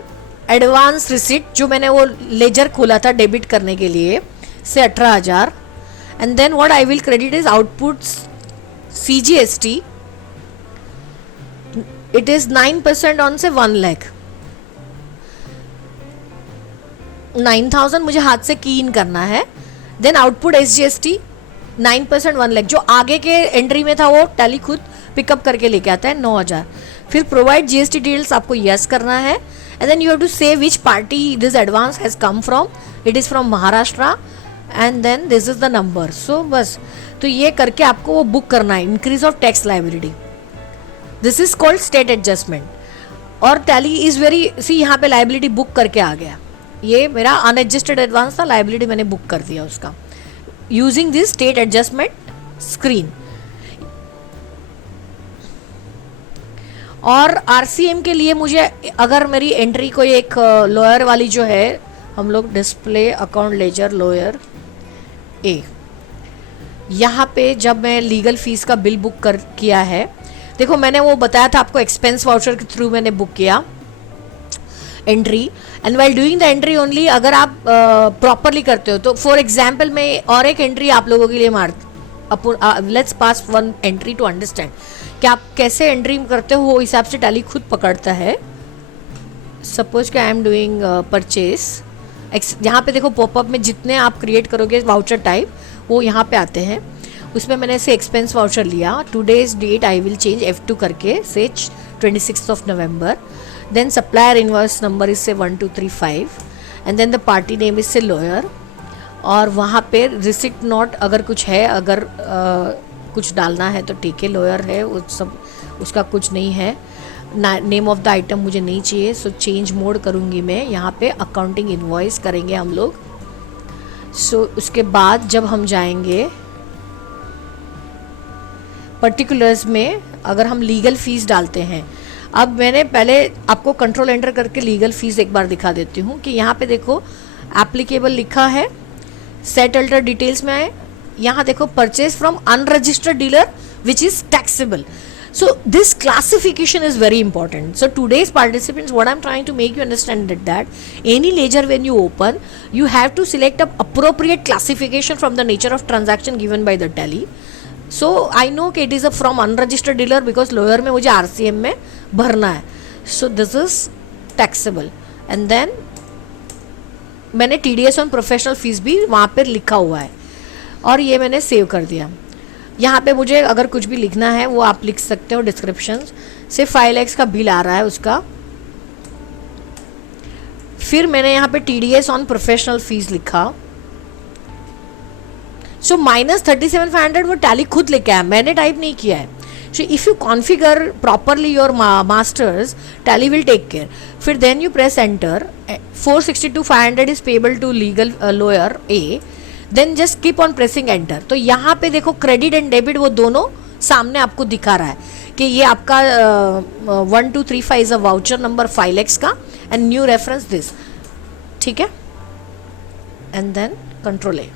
advance receipt जो मैंने वो लेजर खोला था डेबिट करने के लिए से 18,000, and then what I will credit is output CGST. It is 9% on से 1 लाख. 9,000 मुझे हाथ से की इन करना है. देन आउटपुट SGST 9% 1 लाख, जो आगे के एंट्री में था वो टैली खुद पिकअप करके लेके आता है 9,000. फिर प्रोवाइड GST डिटेल्स आपको यस करना है, and then you have to say which party this advance has come from. It is from Maharashtra and then this is the number. So बस तो ये करके आपको वो बुक करना है, increase of tax liability. This is called state adjustment. और Tally is very, see यहाँ पे लायबिलिटी बुक करके आ गया. ये मेरा अनएडजस्टेड एडवांस था, लायबिलिटी मैंने बुक कर दिया उसका using this state adjustment screen. और RCM के लिए मुझे अगर मेरी एंट्री कोई एक लॉयर वाली जो है, हम लोग डिस्प्ले अकाउंट लेजर लॉयर ए, यहाँ पे जब मैं लीगल फीस का बिल बुक कर किया है, देखो मैंने वो बताया था आपको एक्सपेंस वाउचर के थ्रू मैंने बुक किया entry. And while doing the entry only, अगर आप प्रॉपरली करते हो तो फॉर एग्जाम्पल मैं और एक एंट्री आप लोगों के लिए let's pass one entry to understand कि आप कैसे एंट्री करते हो, वो हिसाब से टैली खुद पकड़ता है. सपोज कि आई एम डूइंग परचेज, यहाँ पे देखो पॉपअप में जितने आप क्रिएट करोगे वाउचर टाइप वो यहाँ पे आते हैं. उसमें मैंने से एक्सपेंस वाउचर लिया, today's date I will change F2 करके से 26th of November. Then supplier invoice number is say 1235 and then the party name is say lawyer. और वहाँ पे रिसिट नोट अगर कुछ है, अगर कुछ डालना है तो ठीक है, लॉयर है वो सब, उसका कुछ नहीं है. नेम ऑफ द आइटम मुझे नहीं चाहिए, सो चेंज मोड करूँगी मैं. यहाँ पे अकाउंटिंग इन्वॉइस करेंगे हम लोग. सो उसके बाद जब हम जाएंगे पर्टिकुलर्स में अगर हम लीगल फीस डालते हैं, अब मैंने पहले आपको कंट्रोल एंटर करके लीगल फीस एक बार दिखा देती हूँ कि यहाँ पे देखो एप्लीकेबल लिखा है, सेट अल्टर डिटेल्स में आए, यहाँ देखो purchase from unregistered dealer which is taxable. So this classification is very important. So today's participants, what I'm trying to make you understand that any ledger when you open, you have to select a appropriate classification from the nature of transaction given by the tally. So I know कि it is a from unregistered dealer because lawyer में मुझे RCM में भरना है. So this is taxable. And then मैंने TDS on professional fees भी वहाँ पर लिखा हुआ है और ये मैंने सेव कर दिया. यहाँ पे मुझे अगर कुछ भी लिखना है वो आप लिख सकते हो डिस्क्रिप्शन से. 5 lakhs का बिल आ रहा है उसका. फिर मैंने यहाँ पे TDS ऑन प्रोफेशनल फीस लिखा. सो -37,500 वो टैली खुद लेके आया, मैंने टाइप नहीं किया है. So if you configure properly your masters, Tally will take care. फिर then you press enter. 462,500 is payable to legal lawyer A. Then just keep on pressing enter. तो यहाँ पे देखो क्रेडिट एंड डेबिट वो दोनों सामने आपको दिखा रहा है कि ये आपका 1235 is a voucher number 5 lakhs का एंड न्यू रेफरेंस दिस. ठीक है, and then control A.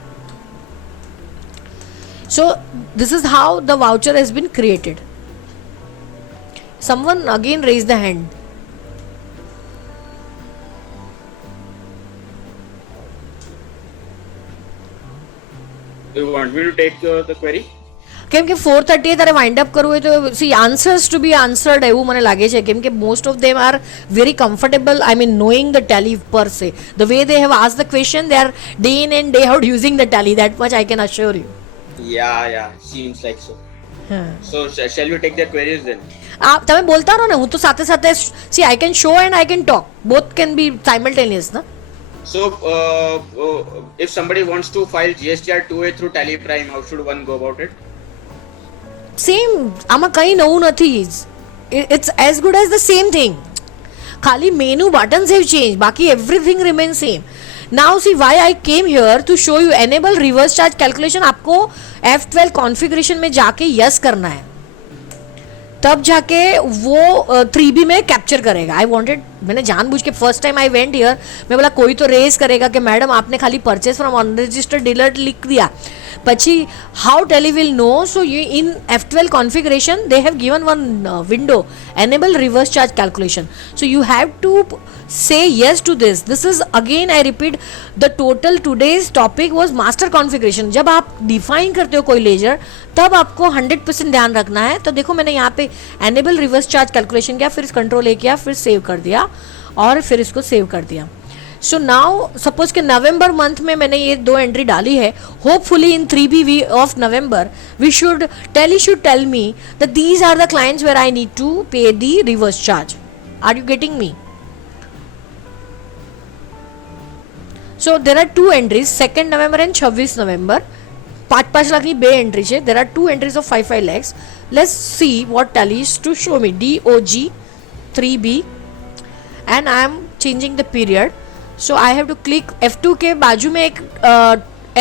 So this is how the voucher has been created. Someone again raise the hand. Do you want me to take the query? કેમ કે 4:30 તારે wind up કરવું હોય તો C answers two બી answered એવું મને લાગે છે, કેમ કે most of them are very comfortable, I mean knowing the Tally પર સે. The way they have ask the question, they are day in and day out using the Tally. That much I can અશ્યોર you. Yeah, seems like so. So shall we take the queries then? તમે બોલતા રહો ને, હું તો સાથે સાથે see I can show and I can talk, both can be simultaneous ના. So if somebody wants to file GSTR 2A through Tally Prime, how should one go about it? Same, આમાં કંઈ નવું નથી. It's as good as the same thing. ખાલી menu buttons have change, બાકી everything remain same. Now see why I came here to show you enable reverse charge calculation. आपको F12 configuration में जाके yes करना है, तब जाके वो 3B में कैप्चर करेगा. आई वांटेड, मैंने जानबूझ के first time I went here, मैं बोला कोई तो रेज करेगा कि मैडम आपने खाली परचेज फ्रॉम अनरजिस्टर्ड डीलर लिख दिया. પછી how Tally will know? So you in F12 configuration they have given one window, enable reverse charge calculation. So you have to say yes to this. This is again I repeat, the total today's topic was master configuration. जब आप define करते हो कोई laser तब आपको 100% ध्यान रखना है. तो देखो मैंने यहाँ पे enable reverse charge calculation किया, फिर कंट्रोल ए किया, फिर सेव कर दिया और फिर इसको सेव कर दिया. सो नाउ सपोज कि नवंबर मंथ में मैंने ये 2 एंट्री डाली है. Hopefully in 3B of November we should Tally should tell me that these are the clients where I need to pay the reverse charge. Are you getting me? So there are 2 entries, 2 November and 26 November. 5-5 લાખની 2 entry છે. There are 2 entries of 5-5 lakhs. Let's see what Tally is to show me. DOG 3B and I am changing the period. So I have to click F2 के बाजू में एक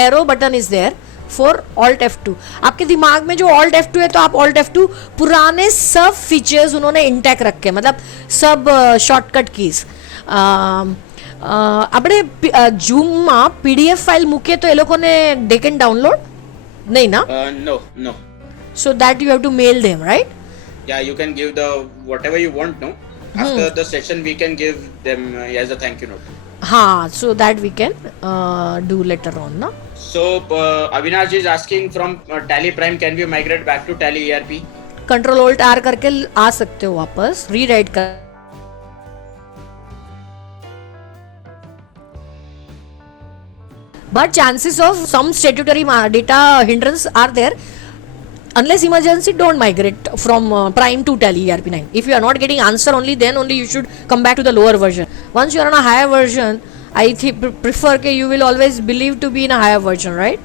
arrow button is there for Alt F2. आपके दिमाग में जो Alt F2 है तो आप Alt F2 पुराने सब फीचर्स उन्होंने इंटैक्ट रखे, मतलब सब शॉर्टकट कीज. આપણે ઝૂમમાં PDF ફાઇલ મૂકીએ તો એ લોકોને they can download નહીં ના? No. So that you have to mail them, right? Yeah, you can give the whatever you want, no? After the session we can give them as a thank you note. हाँ, so that we can do later on, na? So Avinash is asking from Tally Prime, can we migrate back to Tally ERP? Control Alt R करके आ सकते हो वापस, rewrite कर. But chances of some statutory data hindrance are there. Unless emergency, don't migrate from Prime to Tally ERP9. If you are not getting answer only, then only you should come back to the lower version. Once you are on a higher version, I prefer that you will always believe to be in a higher version, right?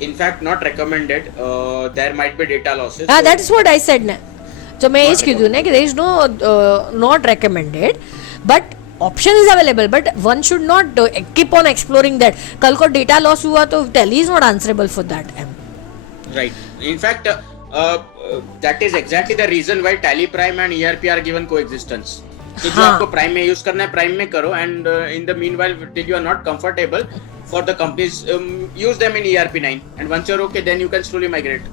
In fact, not recommended. There might be data losses. That is what I said. Na. So मैं ये कह दूँ ना कि there is no not recommended, but option is available. But one should not keep on exploring that. कल को data loss हुआ तो Tally is not answerable for that. Right. In fact, that is exactly the reason why Tally Prime and ERP are given coexistence. तो जो हाँ. आपको prime में use करना है प्राइम में करो, and in the meanwhile till you are not comfortable for the companies, use them in ERP9, and once you're okay, then you can slowly migrate.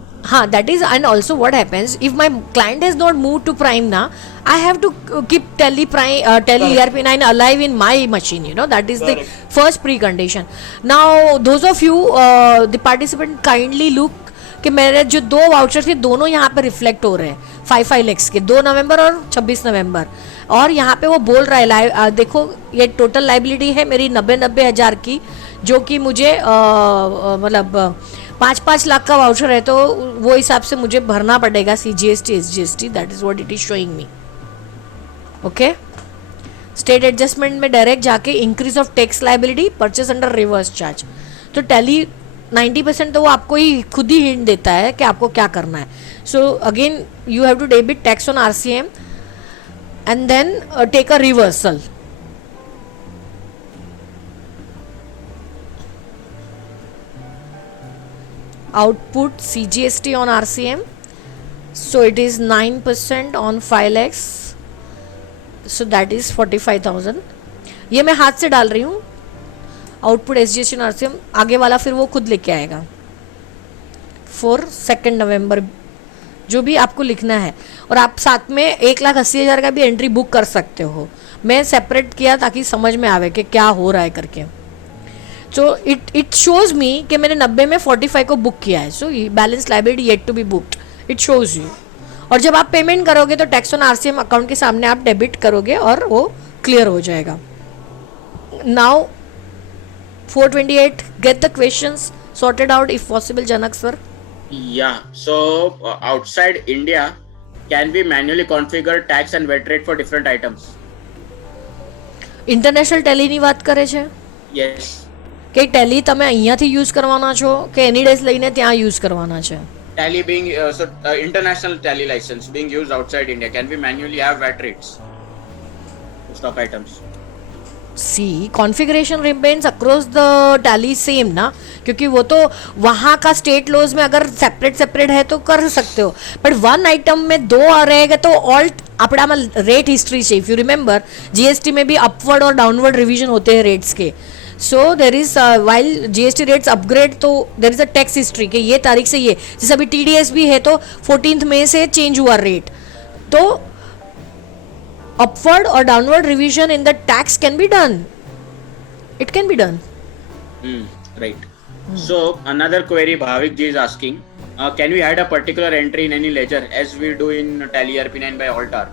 That is, and also what happens if my client has not moved to Prime now, I have to keep Tally Prime, Tally ERP9 alive in my machine. That is the first precondition. Now, those of you, the participant, kindly look कि मेरे जो 2 voucher थे दोनों यहाँ पे reflect हो रहे हैं 5 lakhs के, 2 नवंबर और 26 नवंबर, और यहाँ पे वो बोल रहा है देखो ये टोटल लाइबिलिटी है मेरी 90 हज़ार की, जो कि मुझे मतलब 5 लाख का वाउचर है, तो वो हिसाब से मुझे भरना पड़ेगा CGST SGST. That is what it is showing me. Okay, state adjustment में डायरेक्ट जाके increase of tax liability purchase under reverse charge. तो टैली 90% तो वो आपको ही खुद ही हिंट देता है कि आपको क्या करना है. So again you have to debit tax on RCM and then take a reversal. Output CGST on RCM, so it is 9% on 5 lakhs, so that is 45,000. ये मैं हाथ से डाल रही हूँ. आउटपुट SGST on RCM, आगे वाला फिर वो खुद लेके आएगा फॉर 2 नवंबर, जो भी आपको लिखना है. और आप साथ में 1,80,000 का भी एंट्री बुक कर सकते हो. मैं सेपरेट किया ताकि समझ में आवे कि क्या हो रहा है करके. सो इट शोज मी कि मैंने 90 में 45 को बुक किया है. So balance liability yet to be booked, it shows you. और जब आप पेमेंट करोगे तो टैक्स ऑन RCM अकाउंट के सामने आप डेबिट करोगे और वो क्लियर हो जाएगा. Now 428, get the questions sorted out if possible, Janak sir. Yeah, so outside India, can we manually configure tax and VAT rate for different items? International ટેલીની વાત કરે છે Yes. કે ટેલી તમે અહીંયાથી યુઝ કરવાના છો કે એની ડેઝ લઈને ત્યાં યુઝ કરવાના છે? Tally being international tally license being used outside India, can we manually have VAT rates for stock items? See configuration remains across the Tally same ना, क्योंकि वो तो वहाँ का स्टेट लॉज में अगर सेपरेट है तो कर सकते हो, बट वन आइटम में 2 आ रहेगा तो ऑल्ट આપણામાં रेट हिस्ट्री છે. इफ यू रिमेंबर GST में भी अपवर्ड और डाउनवर्ड रिवीजन होते हैं रेट्स के. So there is while GST rates upgrade तो there is a tax history कि ये तारीख से ये, जैसे अभी TDS भी है तो 14 मई से चेंज हुआ रेट. तो upward or downward revision in the tax can be done. It can be done. Right. So another query Bhavik ji is asking, can we add a particular entry in any ledger as we do in Tally ERP9 by Altar?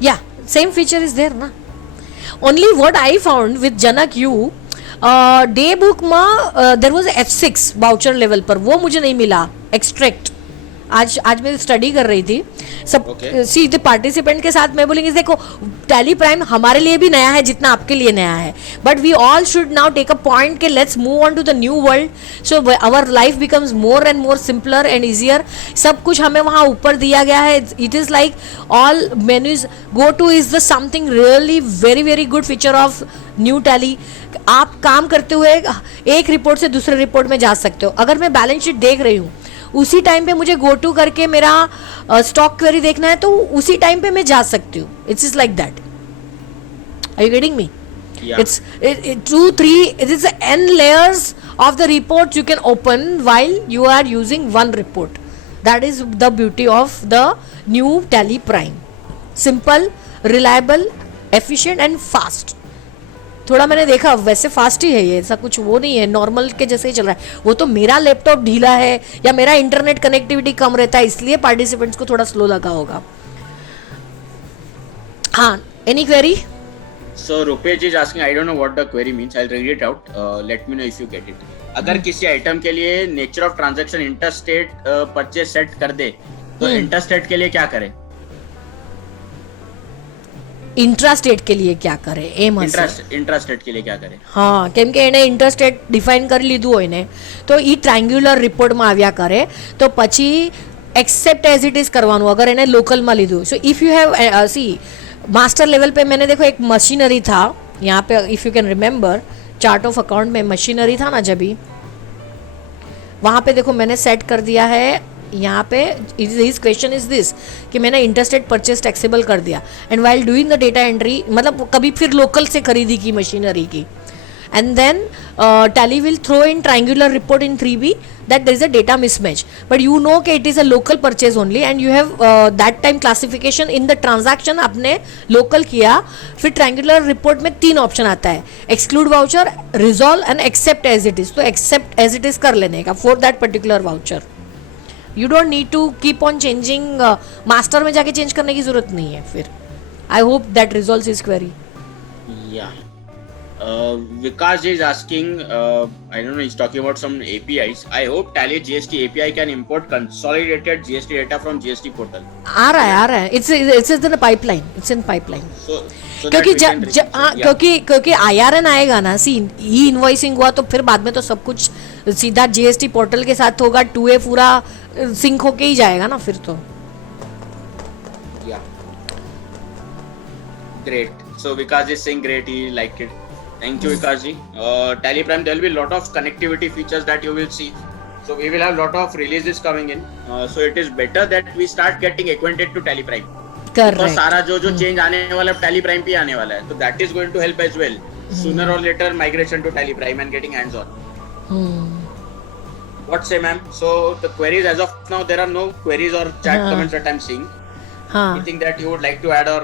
Yeah, same feature is there na. Only what I found with Janak U, day book में there was F6 voucher level पर, वो मुझे नहीं मिला extract. आज मैं study कर रही थी सब सीधे पार्टिसिपेंट के साथ. मैं बोलेंगे देखो टैली प्राइम हमारे लिए भी नया है जितना आपके लिए नया है, but we all should now take a point के let's move on to the new world. So our life becomes more and more simpler and easier. सब कुछ हमें वहाँ ऊपर दिया गया है. It is like all menus go to is the something really very very good feature of new Tally. आप काम करते हुए एक रिपोर्ट से दूसरे रिपोर्ट में जा सकते हो. अगर मैं बैलेंस शीट देख रही हूँ उसी टाइम पे मुझे गो टू करके मेरा स्टॉक क्वेरी देखना है तो उसी टाइम पे मैं जा सकती हूँ. It's is like that. Are you getting me? It's 2-3 it is n layers of the report you can open while you are using one report. That is the beauty of the new Tally Prime. Simple, reliable, efficient and fast. थोड़ा मैंने देखा वैसे fast ही है ये, ऐसा कुछ वो नहीं है, नॉर्मल के जैसे ही चल रहा है. वो तो मेरा लैपटॉप ढीला है या मेरा इंटरनेट कनेक्टिविटी कम रहता है इसलिए पार्टिसिपेंट्स को थोड़ा स्लो लगा होगा. हाँ, any query? So Rupesh is asking, I don't know what the query means. I'll read it out. Let me know if you get it. अगर किसी आइटम के लिए nature of transaction interstate purchase set कर दे तो interstate के लिए क्या करें? ઇન્ટ્રાસ્ટેટ કે લીએ ક્યાં કરે એમ હશે. ઇન્ટ્રાસ્ટેટ કે લીએ ક્યાં કરે? હા, કેમ કે એને ઇન્ટરસ્ટેટ ડિફાઇન કરી લીધું હોય ને તો એ ટ્રાયંગ્યુલર રિપોર્ટમાં આવ્યા કરે તો પછી एक्सेप्ट एज इट इज़ करवानू अगर इन्हें लोकल में लीधु. So if you have see master level पे मैंने देखो एक मशीनरी था यहाँ पे, if you can remember chart of account में मशीनरी था ना, जब भी वहाँ पे देखो मैंने सेट कर दिया है यहाँ पे हिज क्वेश्चन इज दिस कि मैंने इंटरस्टेट परचेज टैक्सेबल कर दिया and while doing the data entry, मतलब कभी फिर लोकल से खरीदी की मशीनरी की, and then Tally will throw in triangular report in 3B that there is a data mismatch, but you know कि it is a local purchase only and you have that time classification in the transaction आपने local किया, फिर triangular report में 3 option आता है, exclude voucher, resolve and accept as it is. तो accept as it is कर लेने का for that particular voucher. You don't need to keep on changing, master में जाके change करने की जरूरत नहीं है फिर. I hope that resolves his query. Yeah. Vikas is asking, I don't know, he's talking about some APIs. I hope Tally GST API can import consolidated GST data from GST portal. आ रहा है. It's in the pipeline. It's in pipeline. So क्योंकि that क्योंकि IRN आएगा ना, सी ई invoicing हुआ तो फिर बाद में तो सब कुछ सीधा GST पोर्टल के साथ होगा, 2A पूरा सिंक होके ही जाएगा ना फिर तो. Yeah. Great. So Vikas is saying great, he liked it. Thank you, Vikas ji. Tally Prime, there will be a lot of connectivity features that you will see. So we will have a lot of releases coming in. So it is better that we start getting acquainted to Tally Prime. Correct. तो सारा जो change आने वाला है Tally Prime पे आने वाला है, तो that is going to help as well. Sooner or later, migration to Tally Prime and getting hands on. What say, ma'am? So the queries as of now, there are no queries or chat comments that I'm seeing. Anything that you would like to add or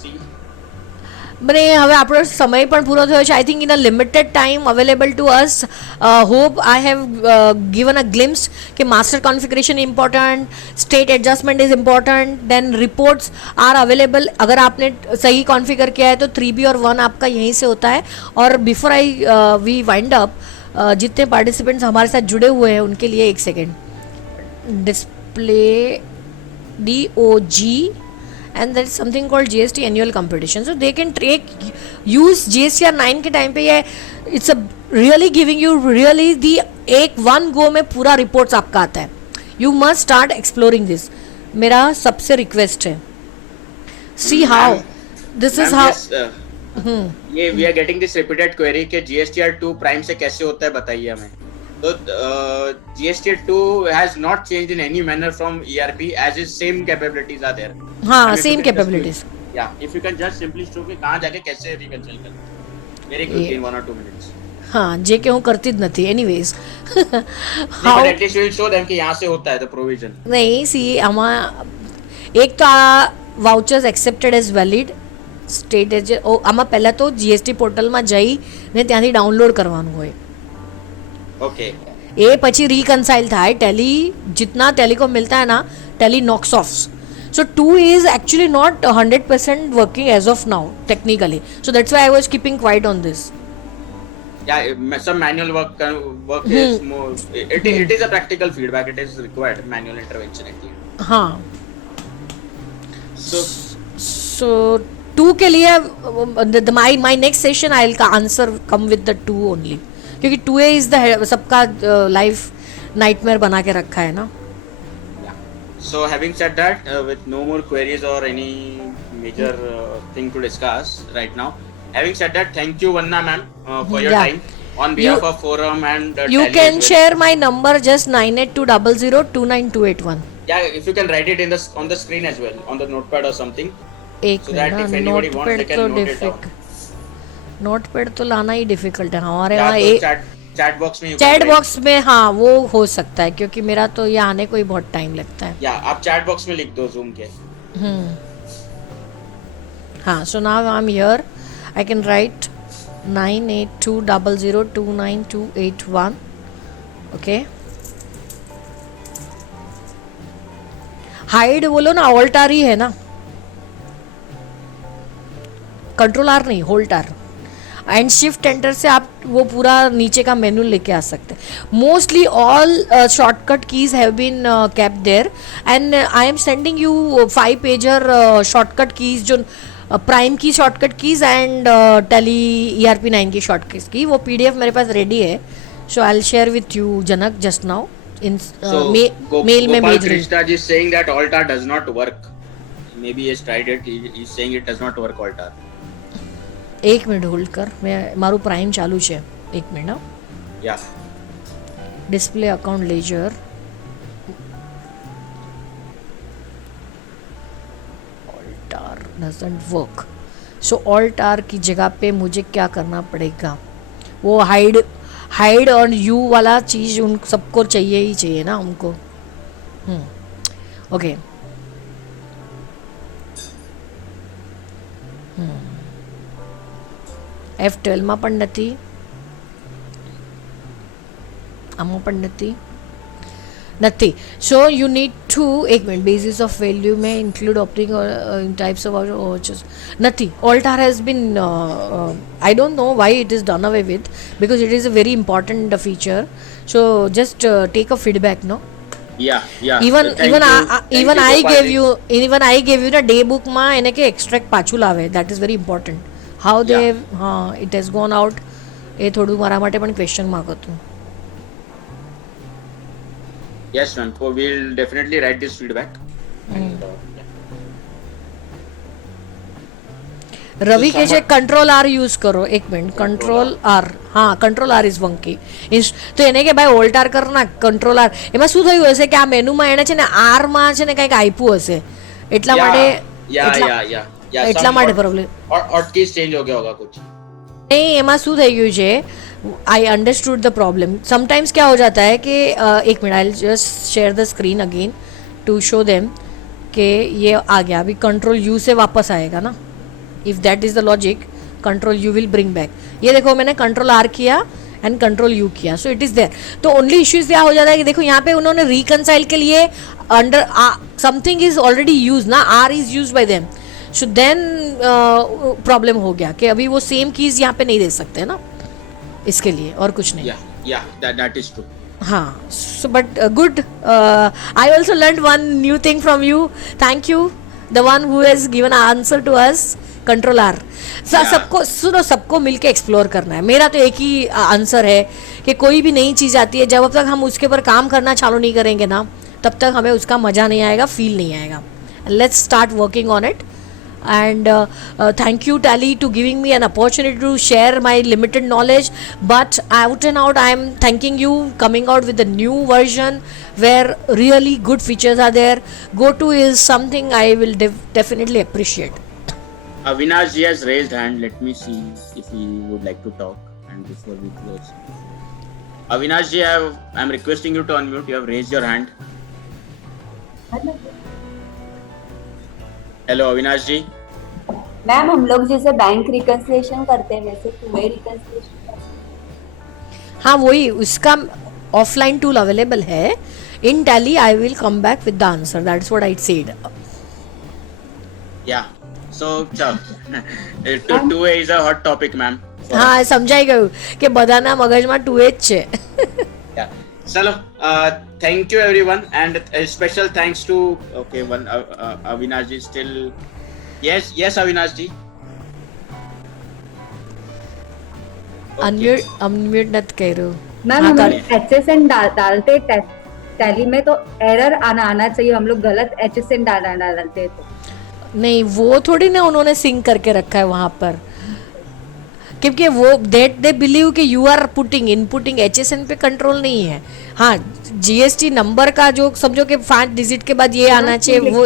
see? મને હવે આપણો સમય પણ પૂરો થયો છે. I think in a limited time available to us. Hope I have given a glimpse કે master configuration important, state adjustment is important, then reports are available. अगर आपने सही कॉन्फ़िगर किया है तो 3B और 1 आपका यहीं से होता है. और before I we wind up, जितने पार्टिसिपेंट्स हमारे साथ जुड़े हुए हैं उनके लिए एक second, display DOG and there is something called GST annual competition, so they can use GSTR 9 के टाइम पे ये it's a really giving you really the एक one go में पूरा reports आपका आता है. You must start exploring this. मेरा सबसे रिक्वेस्ट है. See how this is how ये we are getting this repeated query कि GSTR 2 प्राइम से कैसे होता है बताइए हमें. So GSTR 2 has not changed in any manner from ERP as is same capabilities are there. हाँ, same capabilities. Yeah, if you can just simply show कि कहाँ जाके कैसे reconcile करना. Very quickly in 1 or 2 minutes. हाँ, जे के હું કરતી જ નથી. Anyways, how? But at least you will show them कि यहाँ से होता है the provision. नहीं, see આમાં એક તો આ vouchers accepted as valid state આમાં પહેલા તો GST પોર્ટલમાં જઈને ત્યાંથી ડાઉનલોડ કરવાનું હોય. Okay. એ પછી reconcile થાય. ટેલી जितना ટેલી को मिलता है ना, Tally knocks off. So 2 is actually not 100% working as of now technically. So that's why I was keeping quiet on this. Yeah, some manual work is more. It is a practical feedback. It is required manual intervention at the end. हाँ. So 2 के लिए my next session I'll answer come with the 2 only. क्योंकि 2A is the सबका life nightmare बना के रखा है ना. So having said that, with no more queries or any major thing to discuss right now, having said that, thank you Vanna ma'am for your time on behalf of forum and you can share my number just 9820029281. Yeah, if you can write it on the screen as well on the notepad or something. एक so that if anybody wants they can note it down. Notepad तो लाना ही difficult है हमारे वहाँ. Chat box में हाँ वो हो सकता है क्योंकि मेरा तो ये आने को ही बहुत टाइम लगता है. या आप चैट बॉक्स में लिख दो जूम के. हाँ, so now I am here. I can write 9820029281. Okay, hide बोलो ना, ऑल्ट आर ही है ना, कंट्रोल आर नहीं, Alt R. And shift enter से आप वो पूरा नीचे का मेनू लेके आ सकते हैं. Mostly all shortcut keys have been kept there and I am sending you 5 pager shortcut keys, जो प्राइम की shortcut keys and Tally ERP 9 की शॉर्टकट की. वो PDF मेरे पास रेडी है. So I will share with you Janak just now in mail में भेज रही. Krishna is saying that Altar does not work. Maybe he has tried it. He is saying it does not work Altar. એક minute hold કર, મેં મારું Prime ચાલુ છે. એક minute. Yeah. Display account ledger doesn't work. So Alt R की जगह पे मुझे क्या करना पड़ेगा? वो हाइड ऑन यू वाला चीज़ उन सबको चाहिए ही चाहिए ना उनको. ओके. F12 માં પણ નથી, આમાં પણ નથી. So you need to, एक मिनट, basis of value में include opening in types of vouchers. નથી. Alt R has been I don't know why it is done away with, because it is a very important feature. So just take a feedback, no? Yeah. Even Thank even you. even Thank I you, gave you the day book માં એને કે extract પાછું લાવે. That is very important. How they it has gone out, એ થોડું મારા માટે પણ question mark હતું. Yes, ma'am. So we'll definitely write this feedback. And, Ravi So કે છે someone- કંટ્રોલ આર યુઝ કરો. એક મિનિટ, કંટ્રોલ આર. હા, કંટ્રોલ આર ઇઝ વંકી. તો એને કે ભાઈ ઓલ્ટ આર કર ના, કંટ્રોલ આર. એમાં શું થયું હશે કે આ મેનુમાં એને છે ને આરમાં છે ને કંઈક આપ્યું હશે, એટલા માટે એટલા માટે પ્રોબ્લેમ. hotkeys change हो गया होगा कुछ. नहीं, એમાં શું થઈ ગયું છે, I understood the problem. Sometimes क्या हो जाता है कि एक minute, I just share the screen again to show them कि ये आ गया. अभी कंट्रोल यू से वापस आएगा ना. If that is the logic, control you will bring back. ये देखो, मैंने कंट्रोल आर किया एंड कंट्रोल यू किया, सो इट इज़ देयर. तो ओनली इश्यूज क्या हो जाता है कि देखो यहाँ पे उन्होंने रिकनसाइल के लिए under something is already use ना, are is use by them. So then problem हो गया कि अभी वो सेम कीज यहाँ पे नहीं दे सकते ना, इसके लिए और कुछ नहीं. Yeah, that is true. हाँ, so but good. I also learned one new thing from you. Thank you, the one who has given an answer to us. Control R. सबको सुनो, सबको मिलके एक्सप्लोर करना है. मेरा तो एक ही आंसर है कि कोई भी नई चीज़ आती है, जब तक हम उसके ऊपर काम करना चालू नहीं करेंगे ना, तब तक हमें उसका मज़ा नहीं आएगा, फील नहीं आएगा. Let's start working on it. And thank you, Tally, to giving me an opportunity to share my limited knowledge. But out and out, I am thanking you coming out with a new version where really good features are there. Go-to is something I will definitely appreciate. Avinash ji has raised hand. Let me see if he would like to talk. And before we close, Avinash ji, I'm requesting you to unmute. You have raised your hand. Hello, Avinash ji. Ma'am, हम लोग जैसे bank reconciliation करते हैं वैसे two way reconciliation. हाँ, वही उसका offline tool available है. In tally I will come back with the answer. That's what I said. Yeah. So, two way is a hot topic, ma'am. હા, સમજાઈ ગયું કે બધાના મગજમાં 2H છે. Yeah. Chalo, thank you everyone, and a special thanks to Avinash ji still. Yes, Avinash ji. Unmute नत करो. Ma'am, हम लोग HSN डालते टैली में तो एरर आना चाहिए. हम लोग गलत HSN डालते तो नहीं, वो थोड़ी ना उन्होंने सिंक करके रखा है वहाँ पर, क्योंकि वो दे बिलीव कि यू आर इनपुटिंग HSN पे कंट्रोल नहीं है. हाँ, GST नंबर का जो समझो कि 5 डिजिट के बाद ये आना चाहिए, वो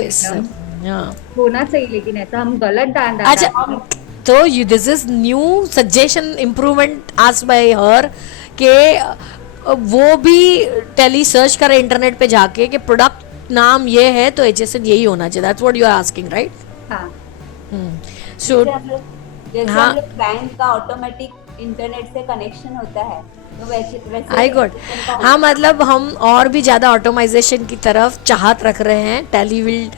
होना चाहिए, लेकिन ऐसा हम गलत डाल. अच्छा, तो this is new suggestion improvement asked by हर के वो भी टेली सर्च करे इंटरनेट पे जाके कि प्रोडक्ट नाम ये है तो HSN यही होना चाहिए. That's what you are asking, right? हाँ. सो जैसे हम लोग बैंक का ऑटोमेटिक इंटरनेट से कनेक्शन होता है तो वैसे आई गॉट. हाँ, मतलब हम और भी ज़्यादा ऑटोमाइजेशन की तरफ चाहत रख रहे हैं. Tally will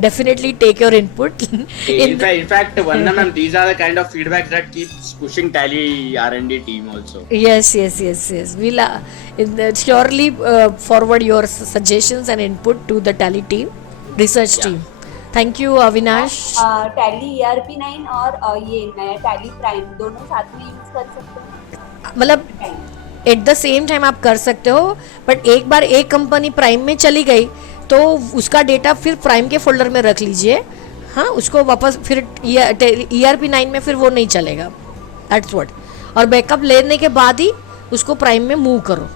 definitely take your input. In fact, Vanna ma'am, these are the kind of feedbacks that keeps pushing Tally R&D team also. Yes. We'll surely forward your suggestions and input to the Tally team, research team. Thank you, Avinash. Tally ERP9 और ये नया tally prime दोनों साथ में use कर सकते हैं. मतलब एट द सेम टाइम आप कर सकते हो, बट एक बार एक कंपनी प्राइम में चली गई तो उसका डेटा फिर प्राइम के फोल्डर में रख लीजिए. हाँ, उसको वापस फिर ERP9 में फिर वो नहीं चलेगा. That's what. और बैकअप लेने के बाद ही उसको प्राइम में मूव करो.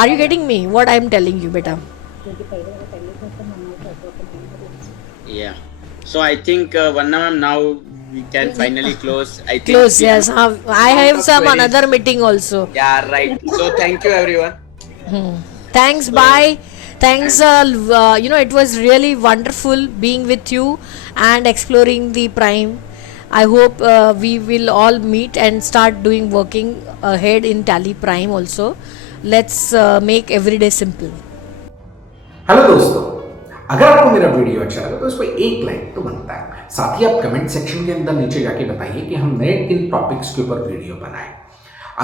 Are you getting me what I am telling you बेटा? Yeah. So I think Vanna ma'am, now we can finally close. I think Close, we have yes. I lot have of some queries. another meeting also. Yeah, right. So thank you everyone. Thanks, bye. Thanks, it was really wonderful being with you and exploring the Prime. I hope we will all meet and start doing working ahead in Tally Prime also. Let's make every day simple. Hello दोस्तों, अगर आपको मेरा video अच्छा लगा तो इस पर एक लाइक तो बनता है। साथ ही आप कमेंट सेक्शन के अंदर नीचे जाके बताइए कि हम नए किन टॉपिक्स के ऊपर वीडियो बनाएं।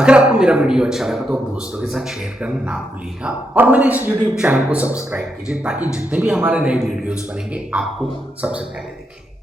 अगर आपको मेरा वीडियो अच्छा लगा तो दोस्तों के साथ शेयर करना ना भूलिएगा और मेरे इस यूट्यूब चैनल को सब्सक्राइब कीजिए ताकि जितने भी हमारे नए वीडियोस बनेंगे आपको सबसे पहले दिखें।